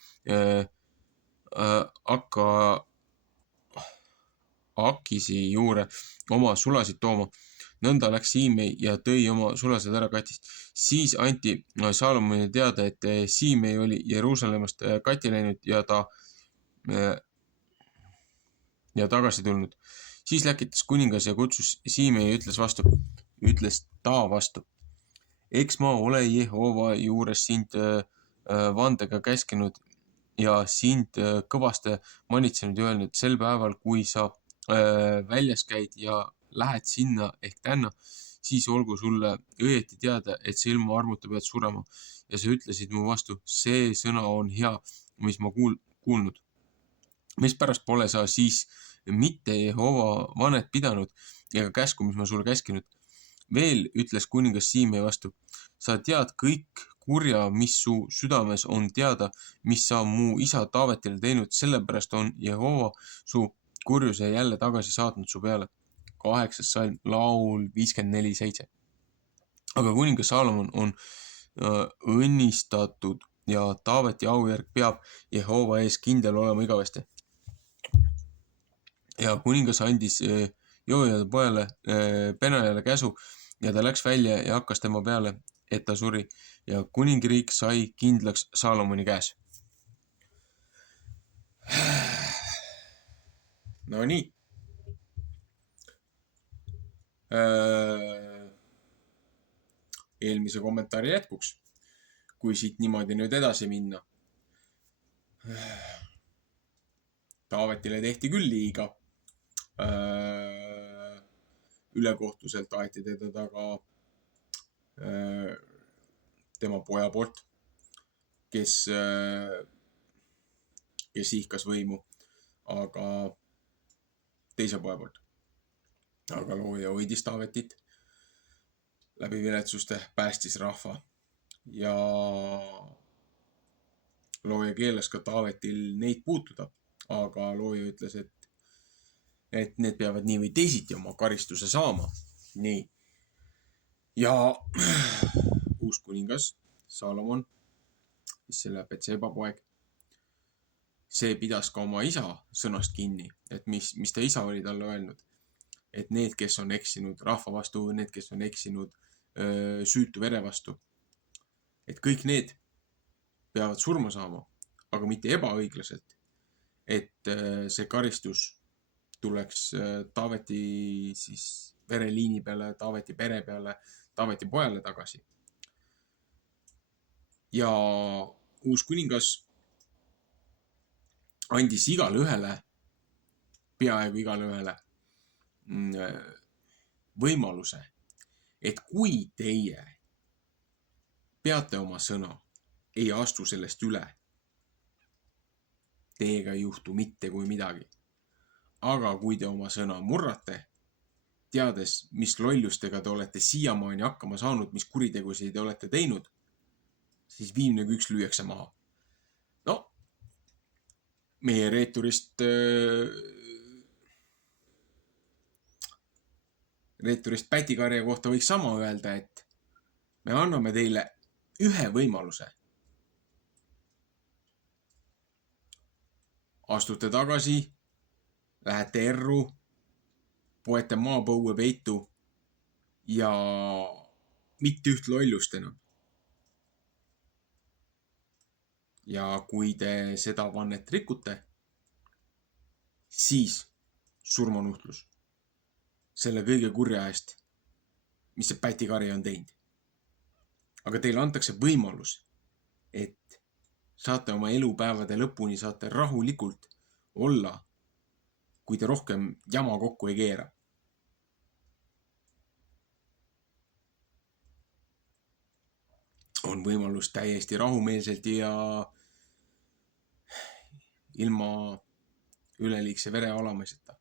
Akisi juure oma sulasid tooma. Nõnda läks Siimei ja tõi oma sulased ära Gatist. Siis anti Saalomonile teada, et Siimei oli Jeruusalemmast Gati läinud ja tagasi tulnud. Siis läkitas kuningas ja kutsus Siimei ja ütles ta vastu. Eks ma ole Jehova juures sind vandega käskinud ja sind kõvasti manitsenud ja öelnud, sel päeval, kui sa väljas käid ja lähed sinna ehk tänna, siis olgu sulle õieti teada, et sa ilma armuta pead surema. Ja sa ütlesid mu vastu, see sõna on hea, mis ma kuulnud. Mispärast pole sa siis mitte Jehova vanet pidanud ega käsku, mis ma sulle käskinud? Veel ütles kuningas Siimei vastu, sa tead kõik kurja, mis su südames on teada, mis sa mu isa Taavetile teinud, sellepärast on Jehova su kurjuse jälle tagasi saatnud su peale. 8. salm, laul 54.7. Aga kuningas Saalomon on õnnistatud ja Taaveti aujärg peab Jehova ees kindel olema igavesti. Ja kuningas andis Joojada pojale Benajale käsu ja ta läks välja ja hakkas tema peale, et ta suri ja kuningriik sai kindlaks Saalomoni käes. No nii. Eelmise kommentaari jätkuks, kui siit niimoodi nüüd edasi minna. Taavetile tehti küll liiga. Ülekohtuselt aeti teda taga tema poja poolt, kes ihkas võimu, aga teise poja poolt. Aga looja hoidis Taavetit läbi viletsuste, päästis rahva ja looja keelas ka Taavetil neid puutuda, aga looja ütles, et need peavad nii või teisiti oma karistuse saama. Nii. Ja uus kuningas Saalomon, selle Betseba poeg, see pidas ka oma isa sõnast kinni, et mis ta isa oli talle öelnud. et need, kes on eksinud rahva vastu, need, kes on eksinud süütu vere vastu, et kõik need peavad surma saama, aga mitte ebaõiglaselt, et see karistus tuleks Taaveti siis vereliini peale, Taaveti pere peale, Taaveti pojale tagasi. Ja uus kuningas andis igale ühele, peaaegu igale ühele võimaluse, et kui teie peate oma sõna, ei astu sellest üle, teiega ei juhtu mitte kui midagi. Aga kui te oma sõna murrate, teades, mis lollustega te olete siiamaani hakkama saanud, mis kuritegusid te olete teinud, siis viimne üks lüüakse maha. No, meie reeturist Pätikarja kohta võiks sama öelda, et me anname teile ühe võimaluse. Astute tagasi, lähete erru, poete maapõue peitu ja mitte üht lollust enam. Ja kui te seda vannet rikute, siis surmanuhtlus selle kõige kurja eest, mis see Pätikari on teinud. Aga teile antakse võimalus, et saate oma elupäevade lõpuni saate rahulikult olla, kui te rohkem jama kokku ei keera. On võimalus täiesti rahumeelselt ja ilma üleliigse vere alamiseta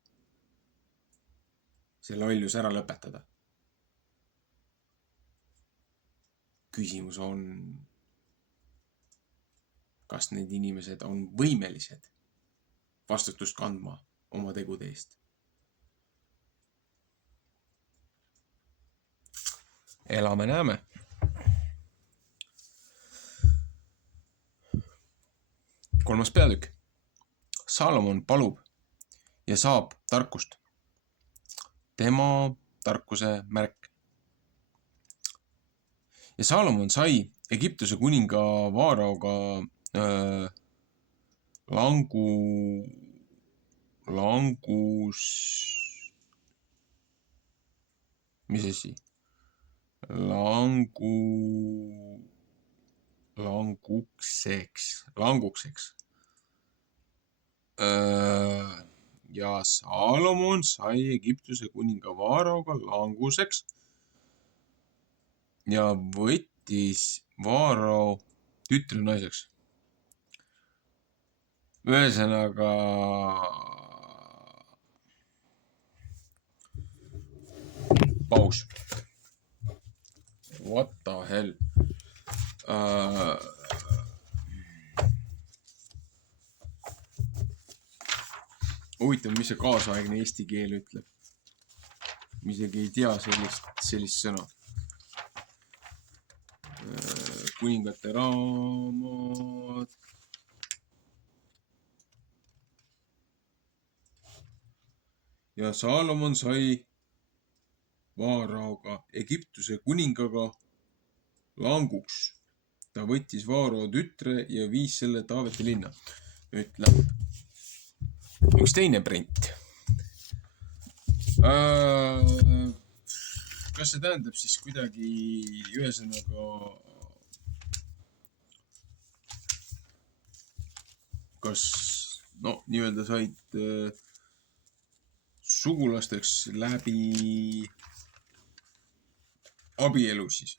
see lollus ära lõpetada. Küsimus on, kas need inimesed on võimelised vastutust kandma oma tegude eest. Elame näeme. Kolmas peatükk. Salomon palub ja saab tarkust. Tema tarkuse märk. Ja Salomon sai Egiptuse kuninga Vaaraoga langukseks. Ja Salomon sai Egiptuse kuninga Vaaraoga languseks ja võttis Vaarao tütre naiseks. Ühesõnaga paus. What the hell? Huvitav, mis see kaasaegne eesti keel ütleb. Ma isegi ei tea sellist sõna. Kuningate raamat. Ja Salomon sai Vaaraoga, Egiptuse kuningaga languks. Ta võttis Vaarao tütre ja viis selle Taaveti linna. Ütleb üks teine print. Kas see tähendab siis kuidagi ühesõnaga, kas nii-öelda said sugulasteks läbi abielu siis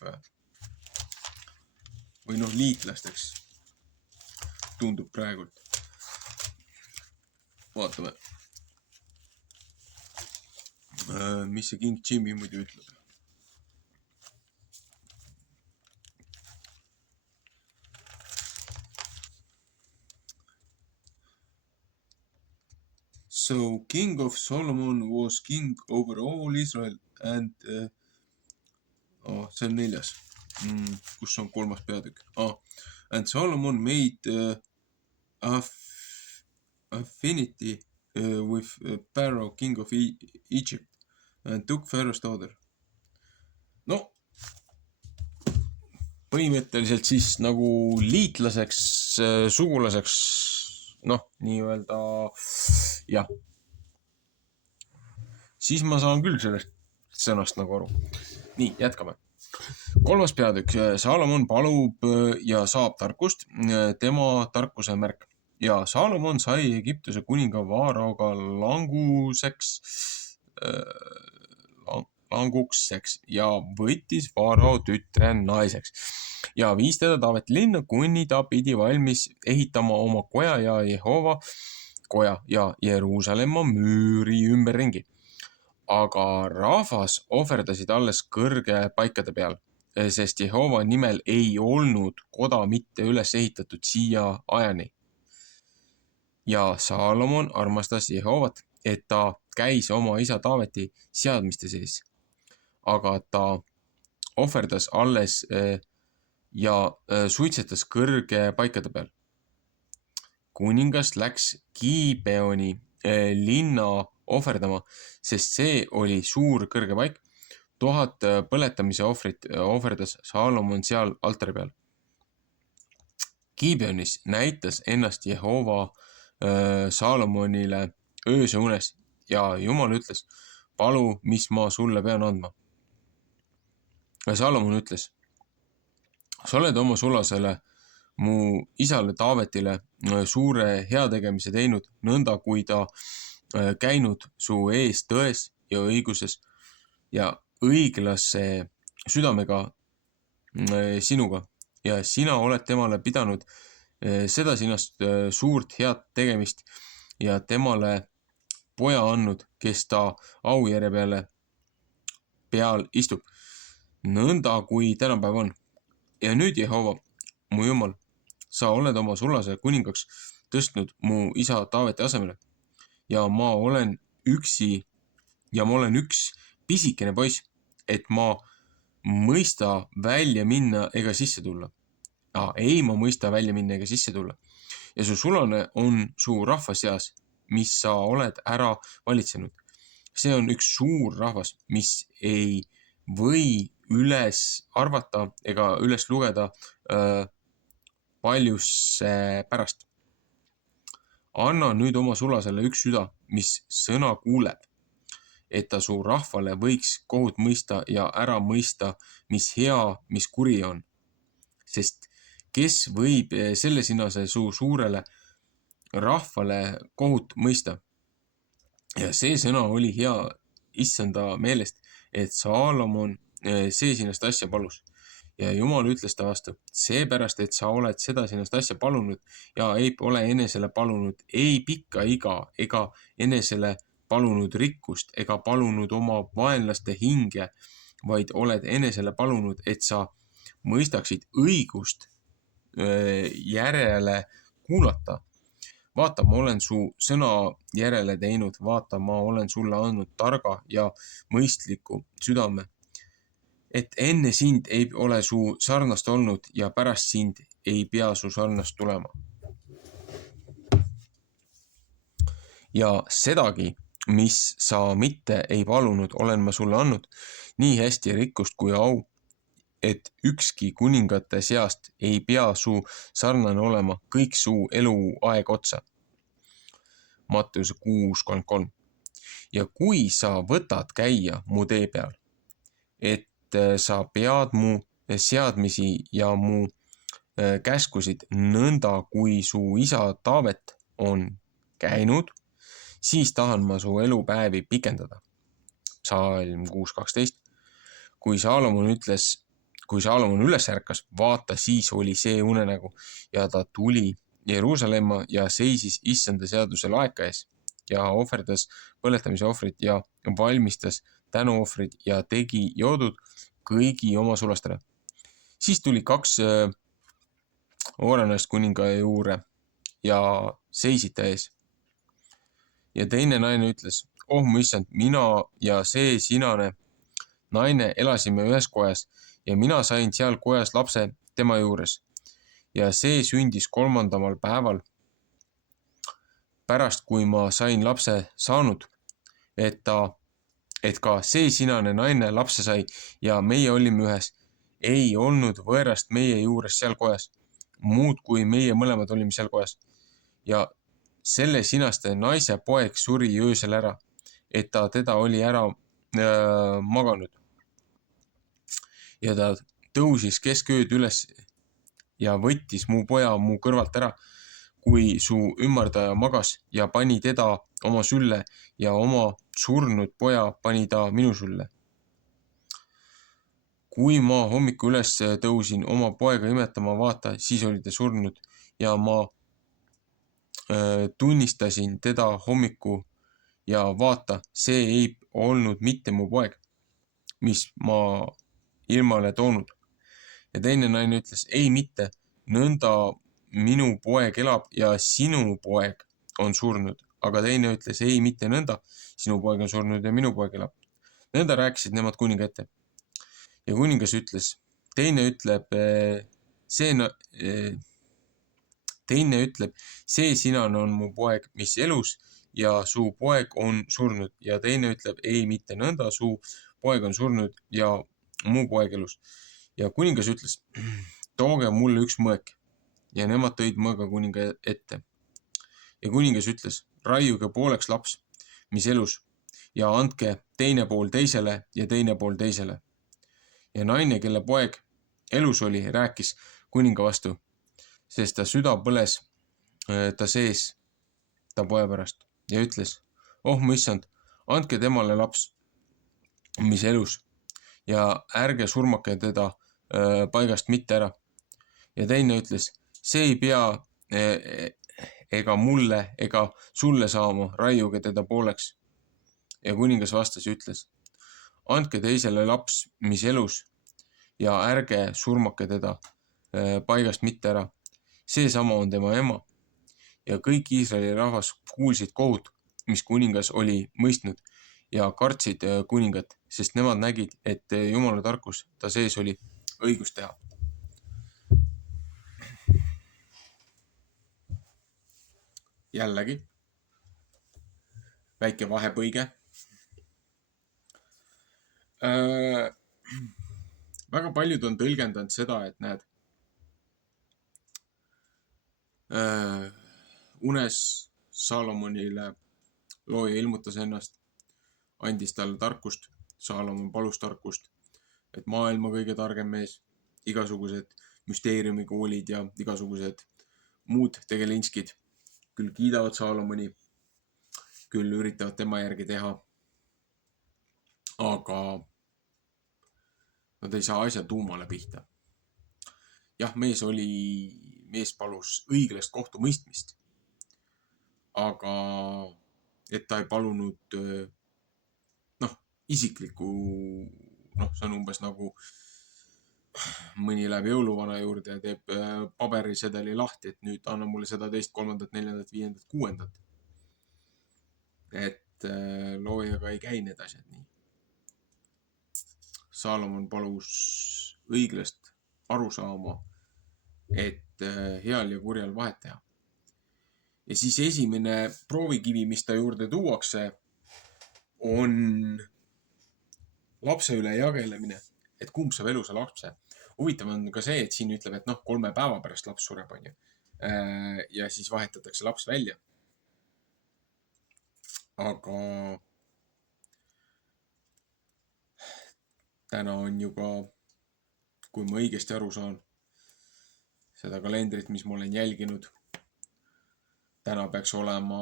või liitlasteks tundub praegult. Vaatame, mis see King Jimmy muidu ütleb. So King of Solomon was king over all Israel and see on 4. Kus on 3. peatükk? And Solomon made affinity with Pharaoh, king of Egypt, Took first order. No, põhimõtteliselt siis nagu liitlaseks, sugulaseks, noh, nii-öelda, jah. Siis ma saan küll sellest sõnast nagu aru. Nii, jätkame. 3. peatükk. Saalomon palub ja saab tarkust, tema tarkuse märk. Ja Saalomon sai Egiptuse kuninga Vaaraoga langukseks ja võttis Vaarao tütre naiseks ja viis teda Taaveti linna, kuni ta pidi valmis ehitama oma koja ja Jehova koja ja Jeruusalemma müüri ümberringi. Aga rahvas ohverdasid alles kõrge paikade peal, sest Jehova nimel ei olnud koda mitte üles ehitatud siia ajani. Ja Saalomon armastas Jehovat, et ta käis oma isa Taaveti seadmiste sees. Aga ta ohverdas alles ja suitsetas kõrge paikade peal. Kuningas läks Gibeoni linna ohverdama, sest see oli suur kõrge paik. 1000 põletamise ohvrit ohverdas Saalomon seal altari peal. Gibeonis näitas ennast Jehova Saalomonile ööse unes ja Jumal ütles, palu, mis ma sulle pean andma. Saalomon ütles, sa oled oma sulasele, mu isale Taavetile suure heategemise teinud, nõnda kui ta käinud su ees tões ja õiguses ja õiglase südamega sinuga ja sina oled temale pidanud seda sinast suurt head tegemist ja temale poja andnud, kes ta aujärje peal istub, nõnda kui tänapäev on. Ja nüüd, Jehova, mu Jumal, sa oled oma sulase kuningaks tõstnud mu isa Taaveti asemele ja ma olen üks pisikene poiss, et ma mõista välja minna ega sisse tulla. Ei ma mõista välja minna ega sisse tulla. Ja su sulane on su rahva seas, mis sa oled ära valitsenud. See on üks suur rahvas, mis ei või üles arvata ega üles lugeda paljusse pärast. Anna nüüd oma sulasele üks süda, mis sõna kuuleb, et ta su rahvale võiks kohut mõista ja ära mõista, mis hea, mis kuri on. Sest kes võib selle sinase su suurele rahvale kohut mõista? Ja see sõna oli hea issanda meelest, et Saalomon see sinast asja palus. Ja Jumal ütles ta vastu, seepärast, et sa oled seda sinast asja palunud ja ei ole enesele palunud ei pikka iga ega enesele palunud rikkust ega palunud oma vaenlaste hinge, vaid oled enesele palunud, et sa mõistaksid õigust järele kuulata. Vaata, ma olen su sõna järele teinud, vaata, ma olen sulle andnud targa ja mõistliku südame, et enne sind ei ole su sarnast olnud ja pärast sind ei pea su sarnast tulema. Ja sedagi, mis sa mitte ei palunud, olen ma sulle andnud, nii hästi rikkust kui au, et ükski kuningate seast ei pea su sarnane olema kõik su eluaeg otsa. Matteuse 6:33. Ja kui sa võtad käia mu tee peal, et sa pead mu seadmisi ja mu käskusid nõnda, kui su isa Taavet on käinud, siis tahan ma su elupäevi pikendada. Psalm 6:12. Kui Saalomon üles ärkas, vaata, siis oli see unenägu ja ta tuli Jeruusalemma ja seisis issanda seaduse laeka ees ja ohverdas põletamise ohvrit ja valmistas tänuohvrid ja tegi joodud kõigi oma sulastele. Siis tuli 2 ooranast kuninga juurde ja seisid ta ees. Ja teine naine ütles, mu issand, mina ja see sinane naine elasime ühes kojas ja mina sain seal kojas lapse tema juures. Ja see sündis 3. päeval pärast, kui ma sain lapse saanud, et ta et ka see sinane naine lapse sai ja meie olime ühes. Ei olnud võõrast meie juures seal kojas, muud kui meie mõlemad olime seal kojas. Ja selle sinaste naise poeg suri öösel ära, et ta teda oli ära maganud. Ja ta tõusis keskööd üles ja võttis mu poja mu kõrvalt ära, kui su ümardaja magas ja pani teda oma sülle ja oma surnud poja pani ta minu sülle. Kui ma hommiku üles tõusin oma poega imetama, vaata, siis oli ta surnud ja ma tunnistasin teda hommiku ja vaata, see ei olnud mitte mu poeg, mis ma ilmale toonud. Ja teine naine ütles, ei mitte, nõnda minu poeg elab ja sinu poeg on surnud. Aga teine ütles, ei mitte nõnda, sinu poeg on surnud ja minu poeg elab. Nõnda rääkisid nemad kuninga ette. Ja kuningas ütles, teine ütleb, see sinane on mu poeg, mis elus ja su poeg on surnud. Ja teine ütleb, ei mitte nõnda, su poeg on surnud ja mu poeg elus. Ja kuningas ütles, tooge mulle üks mõõk. Ja nemad tõid mõõga kuninga ette. Ja kuningas ütles, raiuge pooleks laps, mis elus, ja andke teine pool teisele ja teine pool teisele. Ja naine, kelle poeg elus oli, rääkis kuninga vastu, sest ta süda põles ta sees ta poja pärast ja ütles, oh mu issand, andke temale laps, mis elus, ja ärge surmake teda paigast mitte ära. Ja teine ütles, see ei pea ega mulle ega sulle saama, raiuge teda pooleks. Ja kuningas vastas ja ütles, andke teisele laps, mis elus, ja ärge surmake teda paigast mitte ära. Seesama on tema ema. Ja kõik Iisraeli rahvas kuulsid kohut, mis kuningas oli mõistnud ja kartsid kuningat, sest nemad nägid, et Jumala tarkus ta sees oli õigust teha. Jällegi väike vahepõige. Väga paljud on tõlgendanud seda, et näed, unes Saalomonile looja ilmutas ennast, andis talle tarkust, Saalomon palus tarkust, et maailma kõige targem mees, igasugused müsteeriumikoolid ja igasugused muud tegelinskid küll kiidavad Saalomoni, küll üritavad tema järgi teha, aga nad ei saa asja tuumale pihta. Jah, mees palus õiglast kohtumõistmist, aga et ta ei palunud isiklikku, see on umbes nagu mõni läheb jõuluvana juurde ja teeb paberisedeli lahti, et nüüd anna mulle seda, teist, kolmandat, neljandat, viiendat, kuuendat. Et loojaga ei käi need asjad nii. Saalomon palus õiglast arusaama, et heal ja kurjal vahet teha. Ja siis esimene proovikivi, mis ta juurde tuuakse, on lapse üle jagelemine, et kumb saab elusa lapse. Huvitav on ka see, et siin ütleb, et 3 päeva pärast laps sureb, on ju. Ja siis vahetatakse laps välja. Aga täna on ju ka, kui ma õigesti aru saan, seda kalendrit, mis ma olen jälginud, täna peaks olema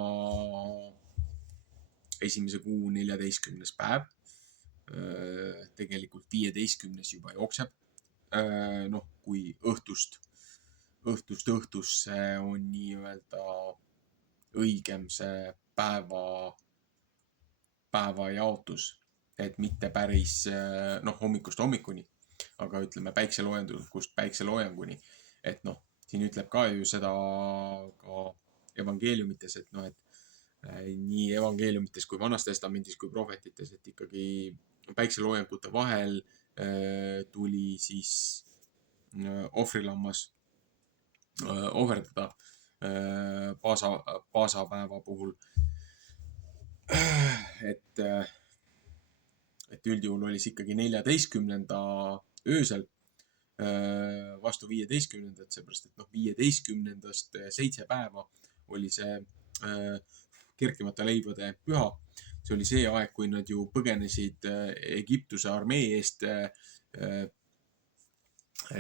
1. kuu 14. päev. Tegelikult 15. juba jookseb. Kui õhtust õhtusse on nii-öelda õigem see päeva jaotus, et mitte päris hommikust hommikuni, aga ütleme päikseloojangust päikseloojanguni. Et siin ütleb ka ju seda ka evangeeliumites, et nii evangeeliumites kui Vanas Testamendis kui prohvetites, et ikkagi päikseloojangute vahel tuli siis ohvrilammas ohverdada paasapäeva puhul. Et et üldjuhul oli see ikkagi 14. öösel vastu 15. seepärast, et 15. 7 päeva oli see kerkimata leibade püha. See oli see aeg, kui nad ju põgenesid Egiptuse armee eest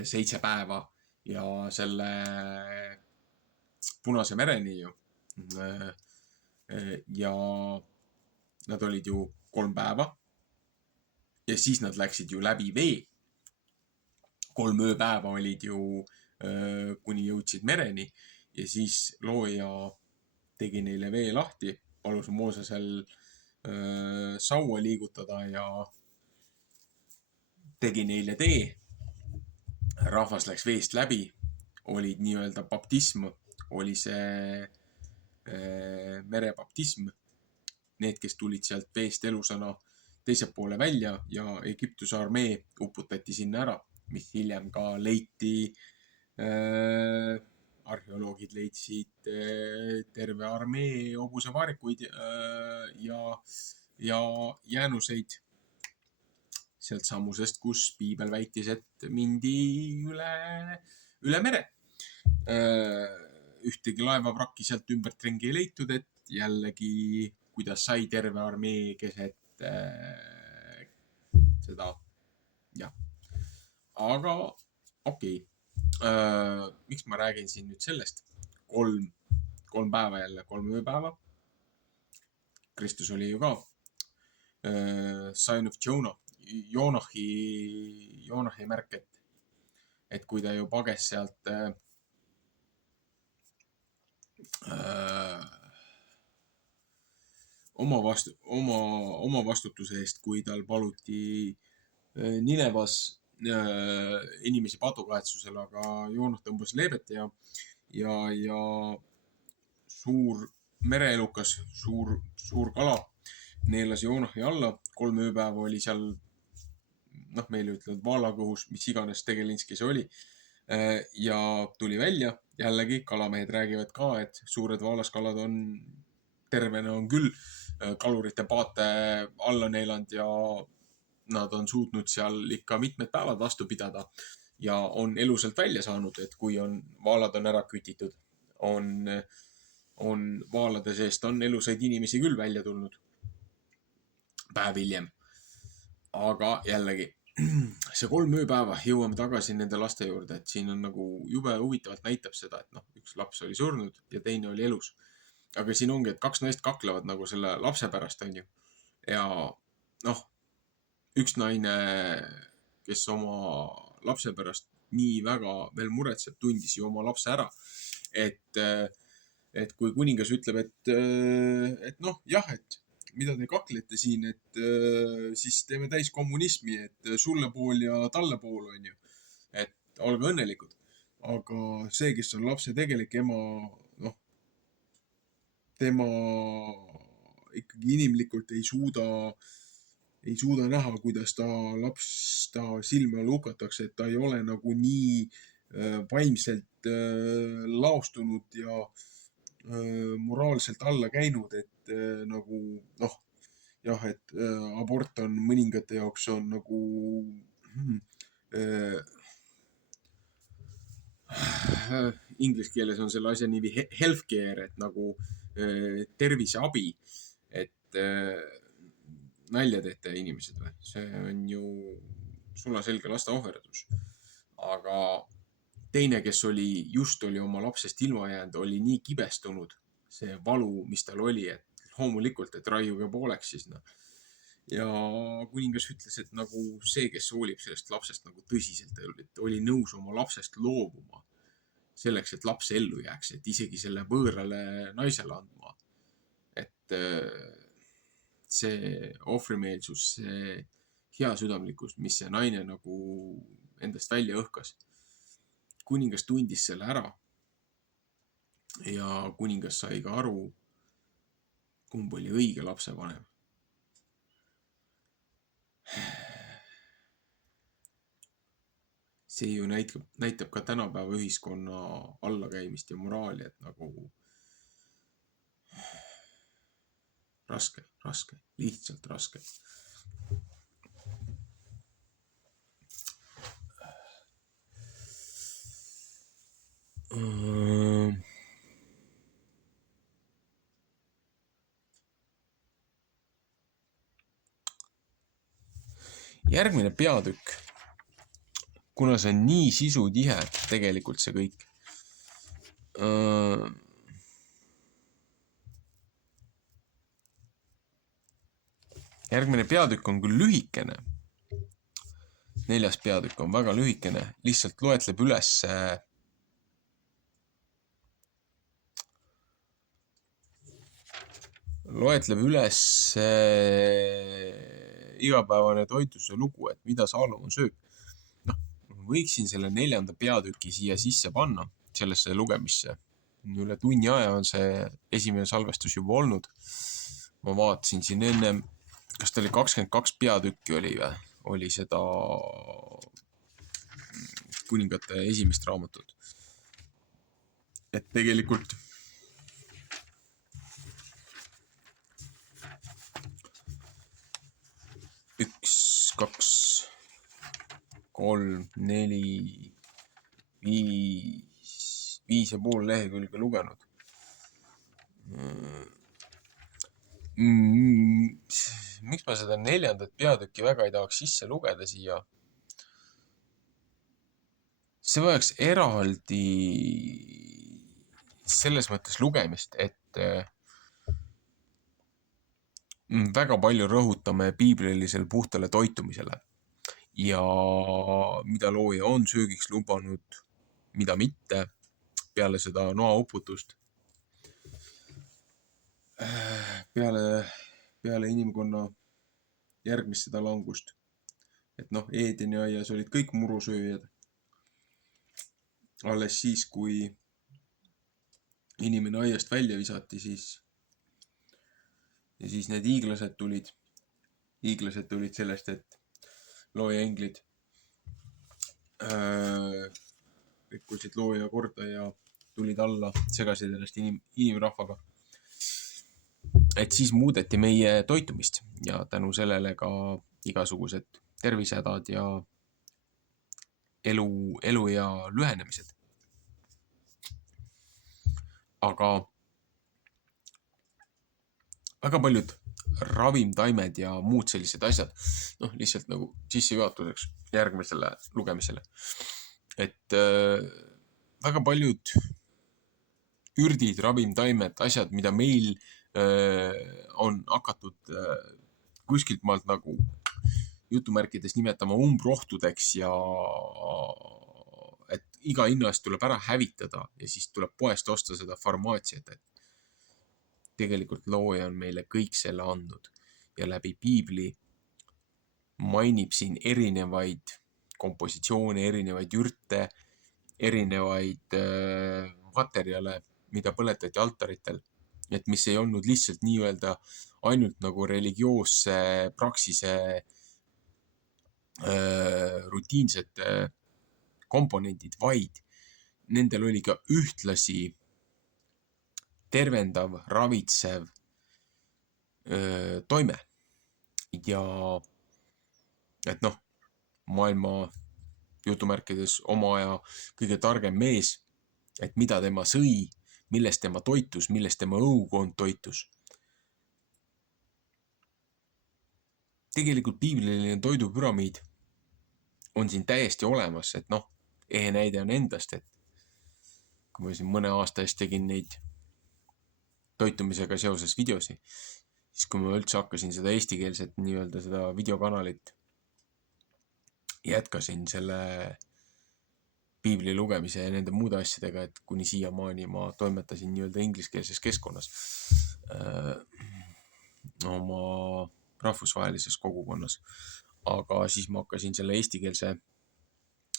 7 päeva ja selle Punase mereni ju. Ja nad olid ju 3 päeva ja siis nad läksid ju läbi vee. 3 ööpäeva olid ju kuni jõudsid mereni ja siis looja tegi neile vee lahti, palus Moosesel saua liigutada ja tegi neile tee. Rahvas läks veest läbi, olid nii-öelda baptism, oli see merebaptism. Need, kes tulid sealt veest elusana teise poole välja ja Egiptuse armee uputati sinna ära, mis hiljem ka leiti, arheoloogid leidsid terve armee hobusevaarikuid ja jäänuseid sealt samusest, kus piibel väitis, et mindi üle mere. Ühtegi laevavrakki sealt ümbert ringi ei leitud, et jällegi, kuidas sai terve armee keset seda, jah. Aga okei. Miks ma räägin siin nüüd sellest? 3 päeva jälle, 3 ööpäeva. Kristus oli ju ka sign of Jonah, Joonahi märk, et kui ta ju pages sealt oma vastutuse eest, kui tal paluti Ninevas inimesi patukahetsusel, aga Joonah tõmbas leebet ja suur mereelukas, suur kala neelas Joonahi alla. 3 ööpäeva oli seal, meile ütlevad vaalakõhus, mis iganes tegelinski see oli. Ja tuli välja, jällegi kalamehed räägivad ka, et suured vaalaskalad on tervena on küll kalurite paate alla neelanud ja nad on suutnud seal ikka mitmed päevad vastu pidada ja on elusalt välja saanud, et kui vaalad on ära kütitud, on vaalade seest on elusaid inimesi küll välja tulnud päev hiljem. Aga jällegi, see 3 ööpäeva, jõuame tagasi nende laste juurde, et siin on nagu jube huvitavalt näitab seda, et üks laps oli surnud ja teine oli elus. Aga siin ongi, et 2 naist kaklevad nagu selle lapse pärast, on ju. Ja üks naine, kes oma lapse pärast nii väga veel muretseb, tundis ju oma lapse ära. Et kui kuningas ütleb, et jah, et mida te kaklete siin, et siis teeme täiskommunismi, et sulle pool ja talle pool, on ju. Et olge õnnelikud. Aga see, kes on lapse tegelik ema, tema ikkagi inimlikult ei suuda näha, kuidas laps ta silme all hukatakse, et ta ei ole nagu nii vaimselt laostunud ja moraalselt alla käinud, et et abort on mõningate jaoks on nagu inglise keeles on selle asja nimi healthcare, et nagu terviseabi, et nalja teete inimesed või? See on ju sulaselge laste ohverdus. Aga teine, kes oli oma lapsest ilma jäänud, oli nii kibestunud see valu, mis tal oli, et loomulikult, et raiuge pooleks siis. Ja kuningas ütles, et nagu see, kes hoolib sellest lapsest nagu tõsiselt, et oli nõus oma lapsest loobuma selleks, et laps ellu jääks, et isegi selle võõrale naisele andma. Et see ohvrimeelsus, see heasüdamlikkus, mis see naine nagu endast välja õhkas. Kuningas tundis selle ära ja kuningas sai ka aru, kumb oli õige lapsevanem. See ju näitab ka tänapäeva ühiskonna allakäimist ja moraali, et nagu raske, lihtsalt raske. Järgmine peatükk, kuna see on nii sisutihe tegelikult see kõik. Järgmine peatükk on küll lühikene. 4. peatükk on väga lühikene, lihtsalt loetleb üles igapäevane toitluse lugu, et mida Saalomon sööb. Noh, võiksin selle 4. peatüki siia sisse panna, sellesse lugemisse. Üle tunni aja on see esimene salvestus juba olnud. Ma vaatasin siin ennem, kas ta oli 22 peatükki oli seda kuningate esimest raamatut. Et tegelikult üks, kaks, 3, 4, 5,5 lehekülge lugenud. Miks ma seda 4. peatükki väga ei tahaks sisse lugeda siia? See vajaks eraldi selles mõttes lugemist, et väga palju rõhutame piiblilisele puhtale toitumisele ja mida looja on söögiks lubanud, mida mitte peale seda noauputust. Peale inimkonna järgmist seda langust. Et Eedeni aias olid kõik murusööjad. Alles siis, kui inimene aiast välja visati, siis need hiiglased tulid. Hiiglased tulid sellest, et looja englid rikkusid looja korda ja tulid alla, segasid ennast inimrahvaga. Et siis muudeti meie toitumist ja tänu sellele ka igasugused tervisehädad ja eluea lühenemised. Aga väga paljud ravimtaimed ja muud sellised asjad, lihtsalt nagu sissejuhatuseks järgmisele lugemisele. Et väga paljud ürdid, ravimtaimed, asjad, mida meil on hakatud kuskilt maalt nagu jutumärkides nimetama umbrohtudeks ja et iga hinna eest tuleb ära hävitada ja siis tuleb poest osta seda farmaatsiat, et tegelikult looja on meile kõik selle andnud ja läbi piibli mainib siin erinevaid kompositsioone, erinevaid ürte, erinevaid materjale, mida põletati altaritel, et mis ei olnud lihtsalt nii-öelda ainult nagu religioosse praksise rutiinsed komponendid, vaid nendel oli ka ühtlasi tervendav, ravitsev toime. Ja et maailma jutumärkides oma aja kõige targem mees, et mida tema sõi, millest tema toitus, millest tema õukond toitus. Tegelikult piibliline toidupüramiid on siin täiesti olemas, et ehe näide on endast, et kui ma siin mõne aasta eest tegin neid toitumisega seoses videosi, siis kui ma üldse hakkasin seda eestikeelset nii-öelda seda videokanalit, jätkasin selle piibli lugemise ja nende muude asjadega, et kuni siiamaani ma toimetasin nii-öelda ingliskeelses keskkonnas oma rahvusvahelises kogukonnas. Aga siis ma hakkasin selle eestikeelse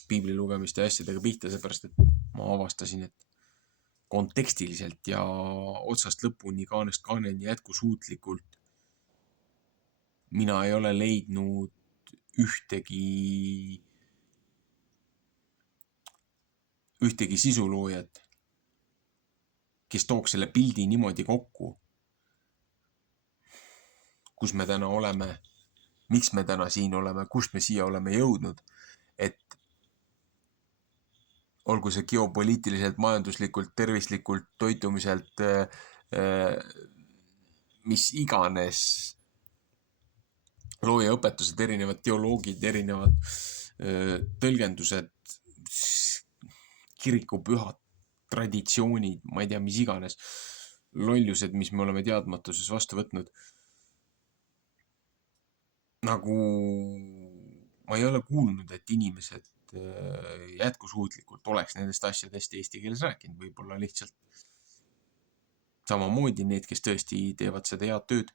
piibli lugemiste ja asjadega pihta, seepärast, et ma avastasin, et kontekstiliselt ja otsast lõpuni kaanest kaaneni jätkusuutlikult mina ei ole leidnud ühtegi sisuloojat, kes tooks selle pildi niimoodi kokku, kus me täna oleme, miks me täna siin oleme, kust me siia oleme jõudnud, et olgu see geopoliitiliselt, majanduslikult, tervislikult, toitumiselt, mis iganes looja õpetused, erinevad teoloogid, erinevad tõlgendused, kirikupühad, traditsioonid, ma ei tea, mis iganes lollused, mis me oleme teadmatuses vastu võtnud. Nagu ma ei ole kuulnud, et inimesed jätkusuutlikult oleks nendest asjadest eesti keeles rääkinud, võib-olla lihtsalt samamoodi need, kes tõesti teevad seda head tööd,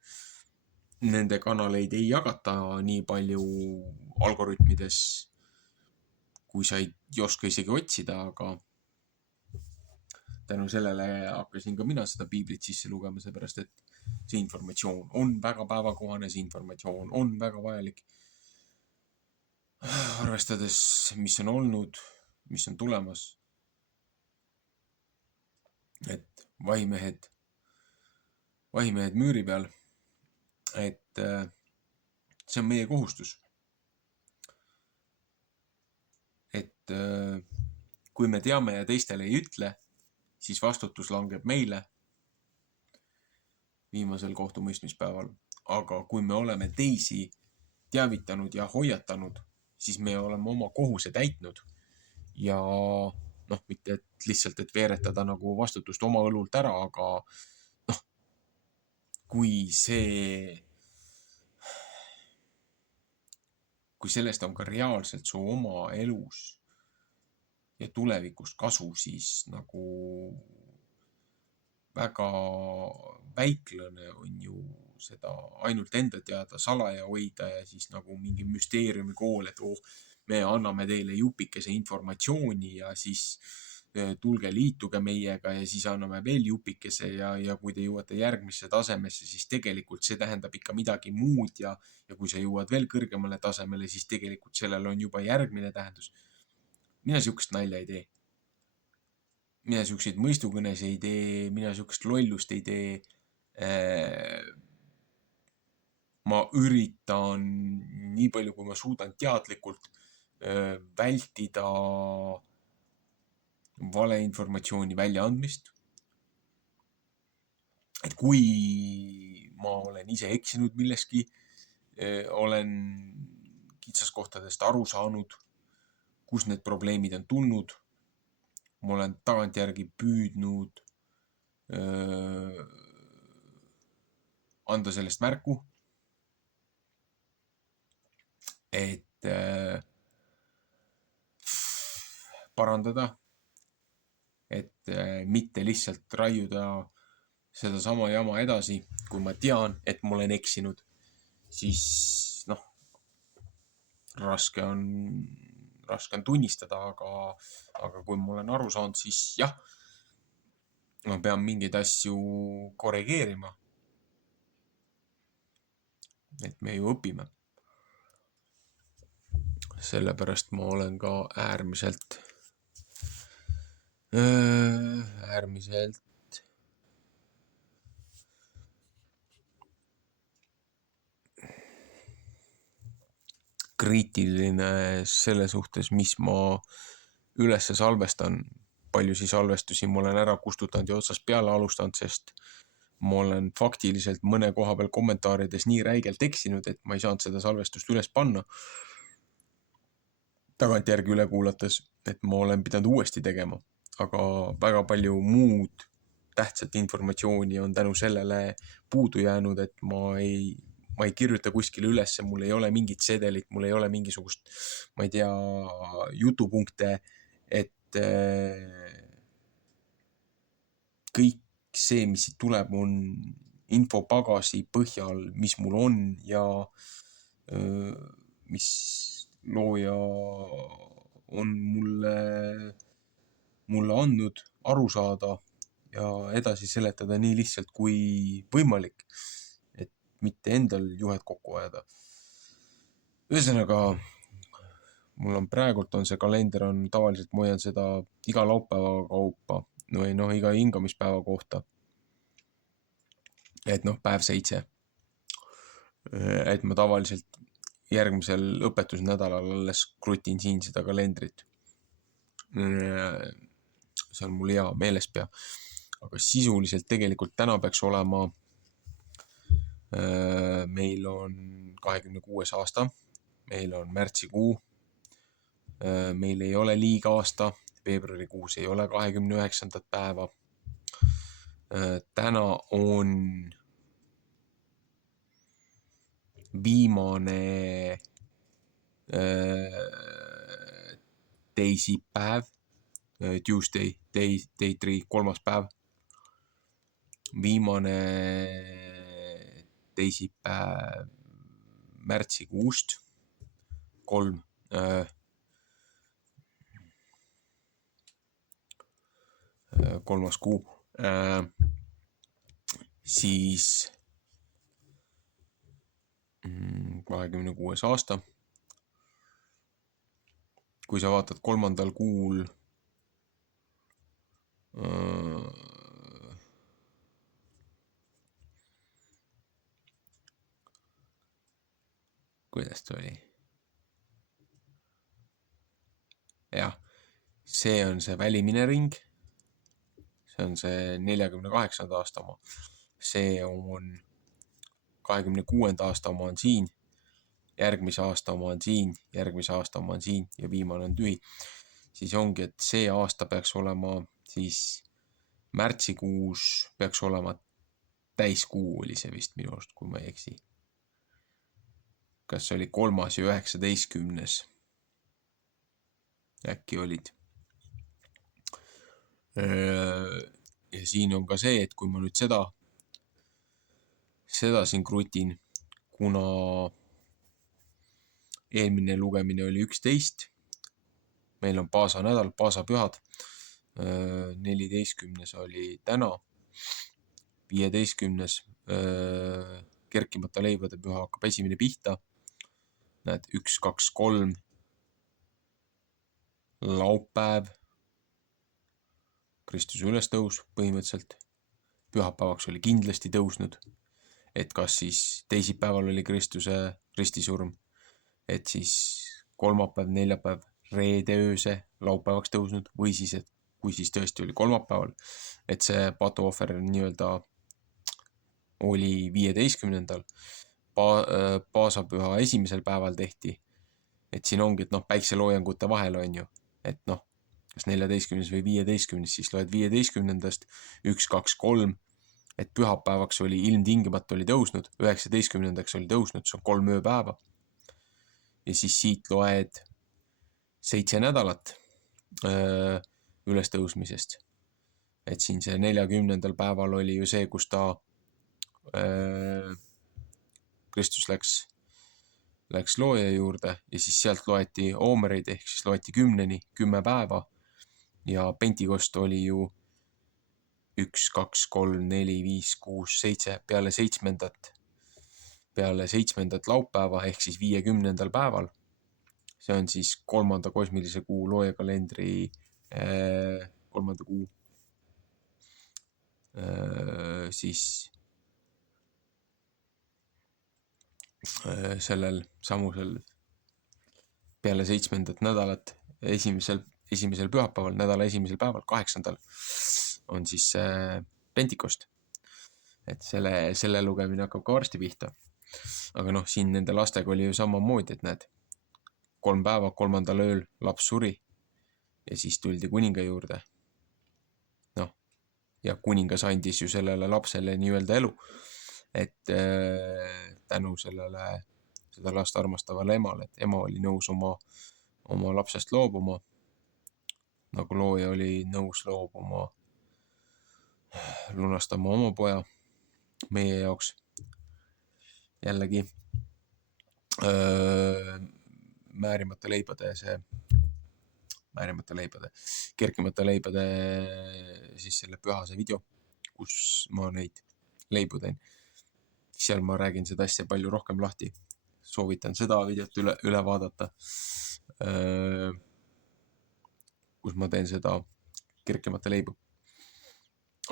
nende kanaleid ei jagata nii palju algoritmides, kui sa ei oska isegi otsida, aga tänu sellele hakkasin ka mina seda piiblit sisse lugema, seepärast et see informatsioon on väga päevakohane, see informatsioon on väga vajalik. Arvestades, mis on olnud, mis on tulemas, et vahimehed müüri peal, et see on meie kohustus. Et kui me teame ja teistele ei ütle, siis vastutus langeb meile viimasel kohtumõistmispäeval. Aga kui me oleme teisi teavitanud ja hoiatanud, siis me oleme oma kohuse täitnud ja mitte et lihtsalt, et veeretada nagu vastutust oma õlult ära, aga kui sellest on ka reaalselt su oma elus ja tulevikus kasu, siis nagu väga väiklane on ju seda ainult enda teada salaja hoida ja siis nagu mingi müsteeriumi kool, et me anname teile jupikese informatsiooni ja siis tulge liituge meiega ja siis anname veel jupikese ja kui te jõuate järgmisse tasemesse, siis tegelikult see tähendab ikka midagi muud ja kui sa jõuad veel kõrgemale tasemele, siis tegelikult sellel on juba järgmine tähendus. Mina sihukest nalja ei tee. Mina sihukseid mõistukõnes ei tee, mina sihukest lollust ei tee. Ma üritan nii palju, kui ma suudan teadlikult vältida valeinformatsiooni väljaandmist. Et kui ma olen ise eksinud milleski, olen kitsaskohtadest aru saanud, kus need probleemid on tulnud, ma olen tagantjärgi püüdnud anda sellest märku, et parandada, et mitte lihtsalt raiuda sedasama jama edasi, kui ma tean, et ma olen eksinud, siis raske on tunnistada, aga kui ma olen aru saanud, siis jah, ma pean mingeid asju korrigeerima. Et me ju õpime. Sellepärast ma olen ka äärmiselt kriitiline selle suhtes, mis ma üles salvestan, paljusid salvestusi ma olen ära kustutanud ja otsast peale alustanud, sest ma olen faktiliselt mõne koha peal kommentaarides nii räigelt eksinud, et ma ei saanud seda salvestust üles panna. Tagantjärgi üle kuulates, et ma olen pidanud uuesti tegema, aga väga palju muud tähtsat informatsiooni on tänu sellele puudu jäänud, et ma ei kirjuta kuskile ülesse, mul ei ole mingit sedelit, mul ei ole mingisugust, ma ei tea, jutupunkte, et kõik see, mis siit tuleb, on infopagasi põhjal, mis mul on ja mis looja on mulle andnud aru saada ja edasi seletada nii lihtsalt kui võimalik, et mitte endal juhet kokku ajada. Ühesõnaga, mul on praegult see kalender on tavaliselt, ma hoian seda iga laupäeva kaupa või iga hingamispäeva kohta. Et päev 7. Et ma tavaliselt järgmisel õpetusnädalal alles krutin siin seda kalendrit. see on mul hea meeles pea, aga sisuliselt tegelikult täna peaks olema, meil on 26. aasta, meil on märtsikuu, meil ei ole liigaasta, veebruarikuus ei ole 29. päeva. Täna on viimane teisipäev, Tuesday, day 3, kolmas päev. Viimane teisipäev märtsikuust, 3. Kolmas kuu. Siis 26. aasta. Kui sa vaatad 3. kuul, kuidas ta oli? Jah, see on see välimine ring. See on see 48. aasta oma. See on 26. aasta oma on siin. Järgmise aasta oma on siin, järgmise aasta oma on siin ja viimane on tühi. Siis ongi, et see aasta peaks olema siis märtsikuus peaks olema täiskuu oli see vist minu arust, kui ma ei eksi. Kas see oli 3. ja 19. Äkki olid. Ja siin on ka see, et kui ma nüüd seda siin krutin, kuna eelmine lugemine oli 11, meil on Paasa nädal, Paasa pühad, 14. oli täna, 15. kerkimata leibade püha hakkab esimene pihta, näed 1, 2, 3, laupäev, Kristuse ülestõus põhimõtteliselt, pühapäevaks oli kindlasti tõusnud, et kas siis teisipäeval oli Kristuse ristisurm, et siis kolmapäev, neljapäev, reede ööse laupäevaks tõusnud või siis, et kui siis tõesti oli kolmapäeval, et see patuohver nii-öelda oli 15. Paasapüha esimesel päeval tehti, et siin ongi, et päikseloojangute vahel on ju, et kas 14. või 15. siis loed 15. 1, 2, 3, et pühapäevaks oli ilmtingimata oli tõusnud, 19. oli tõusnud, see on 3 ööpäeva. Ja siis siit loed 7 nädalat ülestõusmisest. Et siin see 40. päeval oli ju see, kus ta Kristus läks looja juurde ja siis sealt loeti oomereid ehk siis loeti 10-ni, 10 päeva ja Pentikost oli ju 1, 2, 3, 4, 5, 6, 7 peale 7. laupäeva ehk siis 50. päeval. See on siis 3. kosmilise kuu loojakalendri 3. kuu siis sellel samusel peale 7. nädalat esimesel pühapäeval, nädala esimesel päeval, 8. on siis Pentikost. Et selle lugemine hakkab ka varsti pihta. Aga siin nende lastega oli ju samamoodi, et näed, 3 päeva, 3. ööl laps suri ja siis tuldi kuninga juurde. Ja kuningas andis ju sellele lapsele nii-öelda elu, et tänu sellele seda last armastavale emale, et ema oli nõus oma lapsest loobuma, nagu looja oli nõus loobuma, lunastama oma poja meie jaoks. Jällegi kerkimata leibade siis selle pühase video, kus ma neid leibu teen. Seal ma räägin seda asja palju rohkem lahti. Soovitan seda videot üle vaadata, kus ma teen seda kerkimata leibu.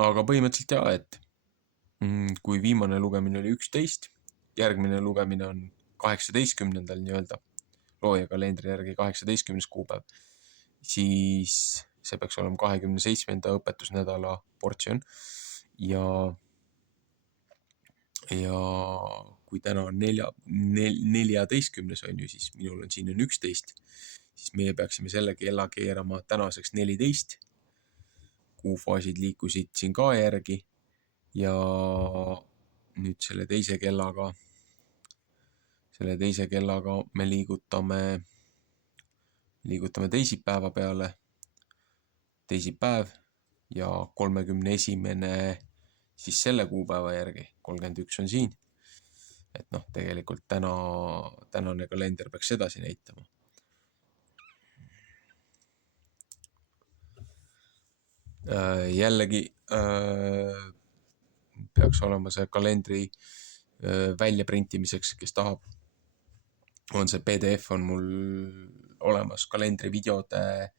Aga põhimõtteliselt jah, et kui viimane lugemine oli 11, järgmine lugemine on 18. nii-öelda, looja kalendri järgi 18. kuupäev, siis see peaks olema 27. õpetusnädala portsjon ja kui täna on 14. on ju, siis minul on siin 11, siis meie peaksime selle kella keerama tänaseks 14. Kuufaasid liikusid siin ka järgi ja nüüd selle teise kellaga me liigutame teisipäeva peale, teisipäev ja 31. siis selle kuupäeva järgi, 31 on siin. Et noh, tegelikult tänane kalender peaks edasi näitama. Jällegi peaks olema see kalendri väljaprintimiseks, kes tahab, on see PDF on mul olemas, kalendri videode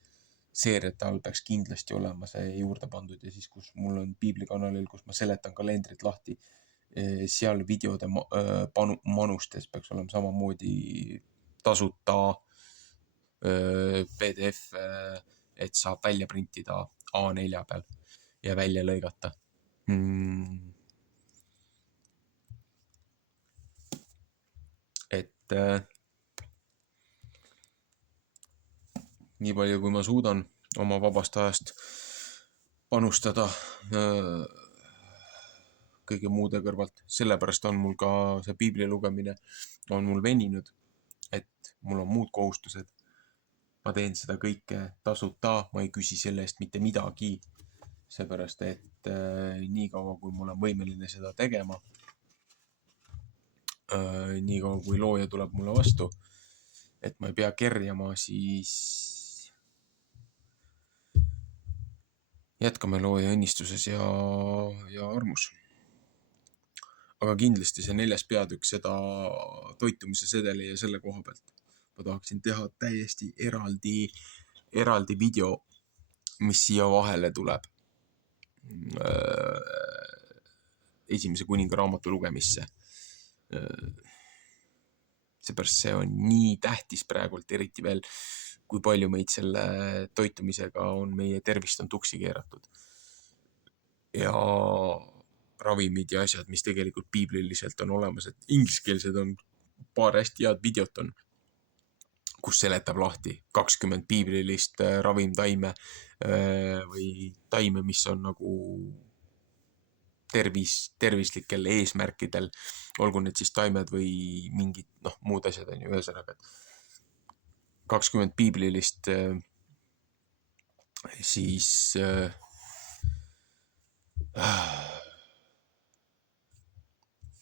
seeriate all peaks kindlasti olema see juurde pandud ja siis, kus mul on piiblikanalil, kus ma seletan kalendrit lahti, seal videode manustes peaks olema samamoodi tasuta PDF, et saab välja printida A4 peal ja välja lõigata. Et nii palju, kui ma suudan oma vabast ajast panustada kõige muude kõrvalt. Sellepärast on mul ka see piibli lugemine on mul veninud, et mul on muud kohustused. Ma teen seda kõike tasuta, ma ei küsi selle eest mitte midagi. Seepärast, et nii kaua, kui mul on võimeline seda tegema, nii kaua, kui looja tuleb mulle vastu, et ma ei pea kerjama, siis jätkame looja õnnistuses ja armus. Aga kindlasti see 4. peatükk seda toitumise sedeli ja selle koha pealt. Ma tahaksin teha täiesti eraldi video, mis siia vahele tuleb. Esimese kuninga raamatu lugemisse. Seepärast see on nii tähtis praegult, eriti veel, kui palju meid selle toitumisega on, meie tervist on tuksi keeratud. Ja ravimid ja asjad, mis tegelikult piibliliselt on olemas, et ingliskeelsed on paar hästi head videot on, kus seletab lahti 20 piiblilist ravimtaime või taime, mis on nagu tervislikel eesmärkidel, olgu need siis taimed või mingid muud asjad on ju, ühesõnaga 20 piiblilist siis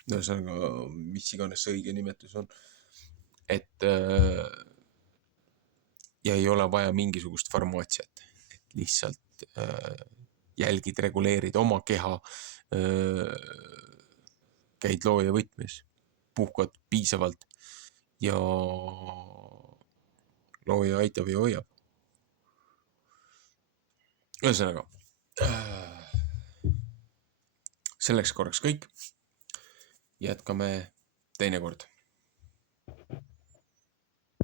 ühesõnaga, mis iganes õige nimetus on, et ja ei ole vaja mingisugust farmaatsiat, et lihtsalt jälgid, reguleerid oma keha, käid looja võtmes, puhkad piisavalt ja looja aitab ja hoiab. Ühesõnaga, selleks korraks kõik. Jätkame teinekord.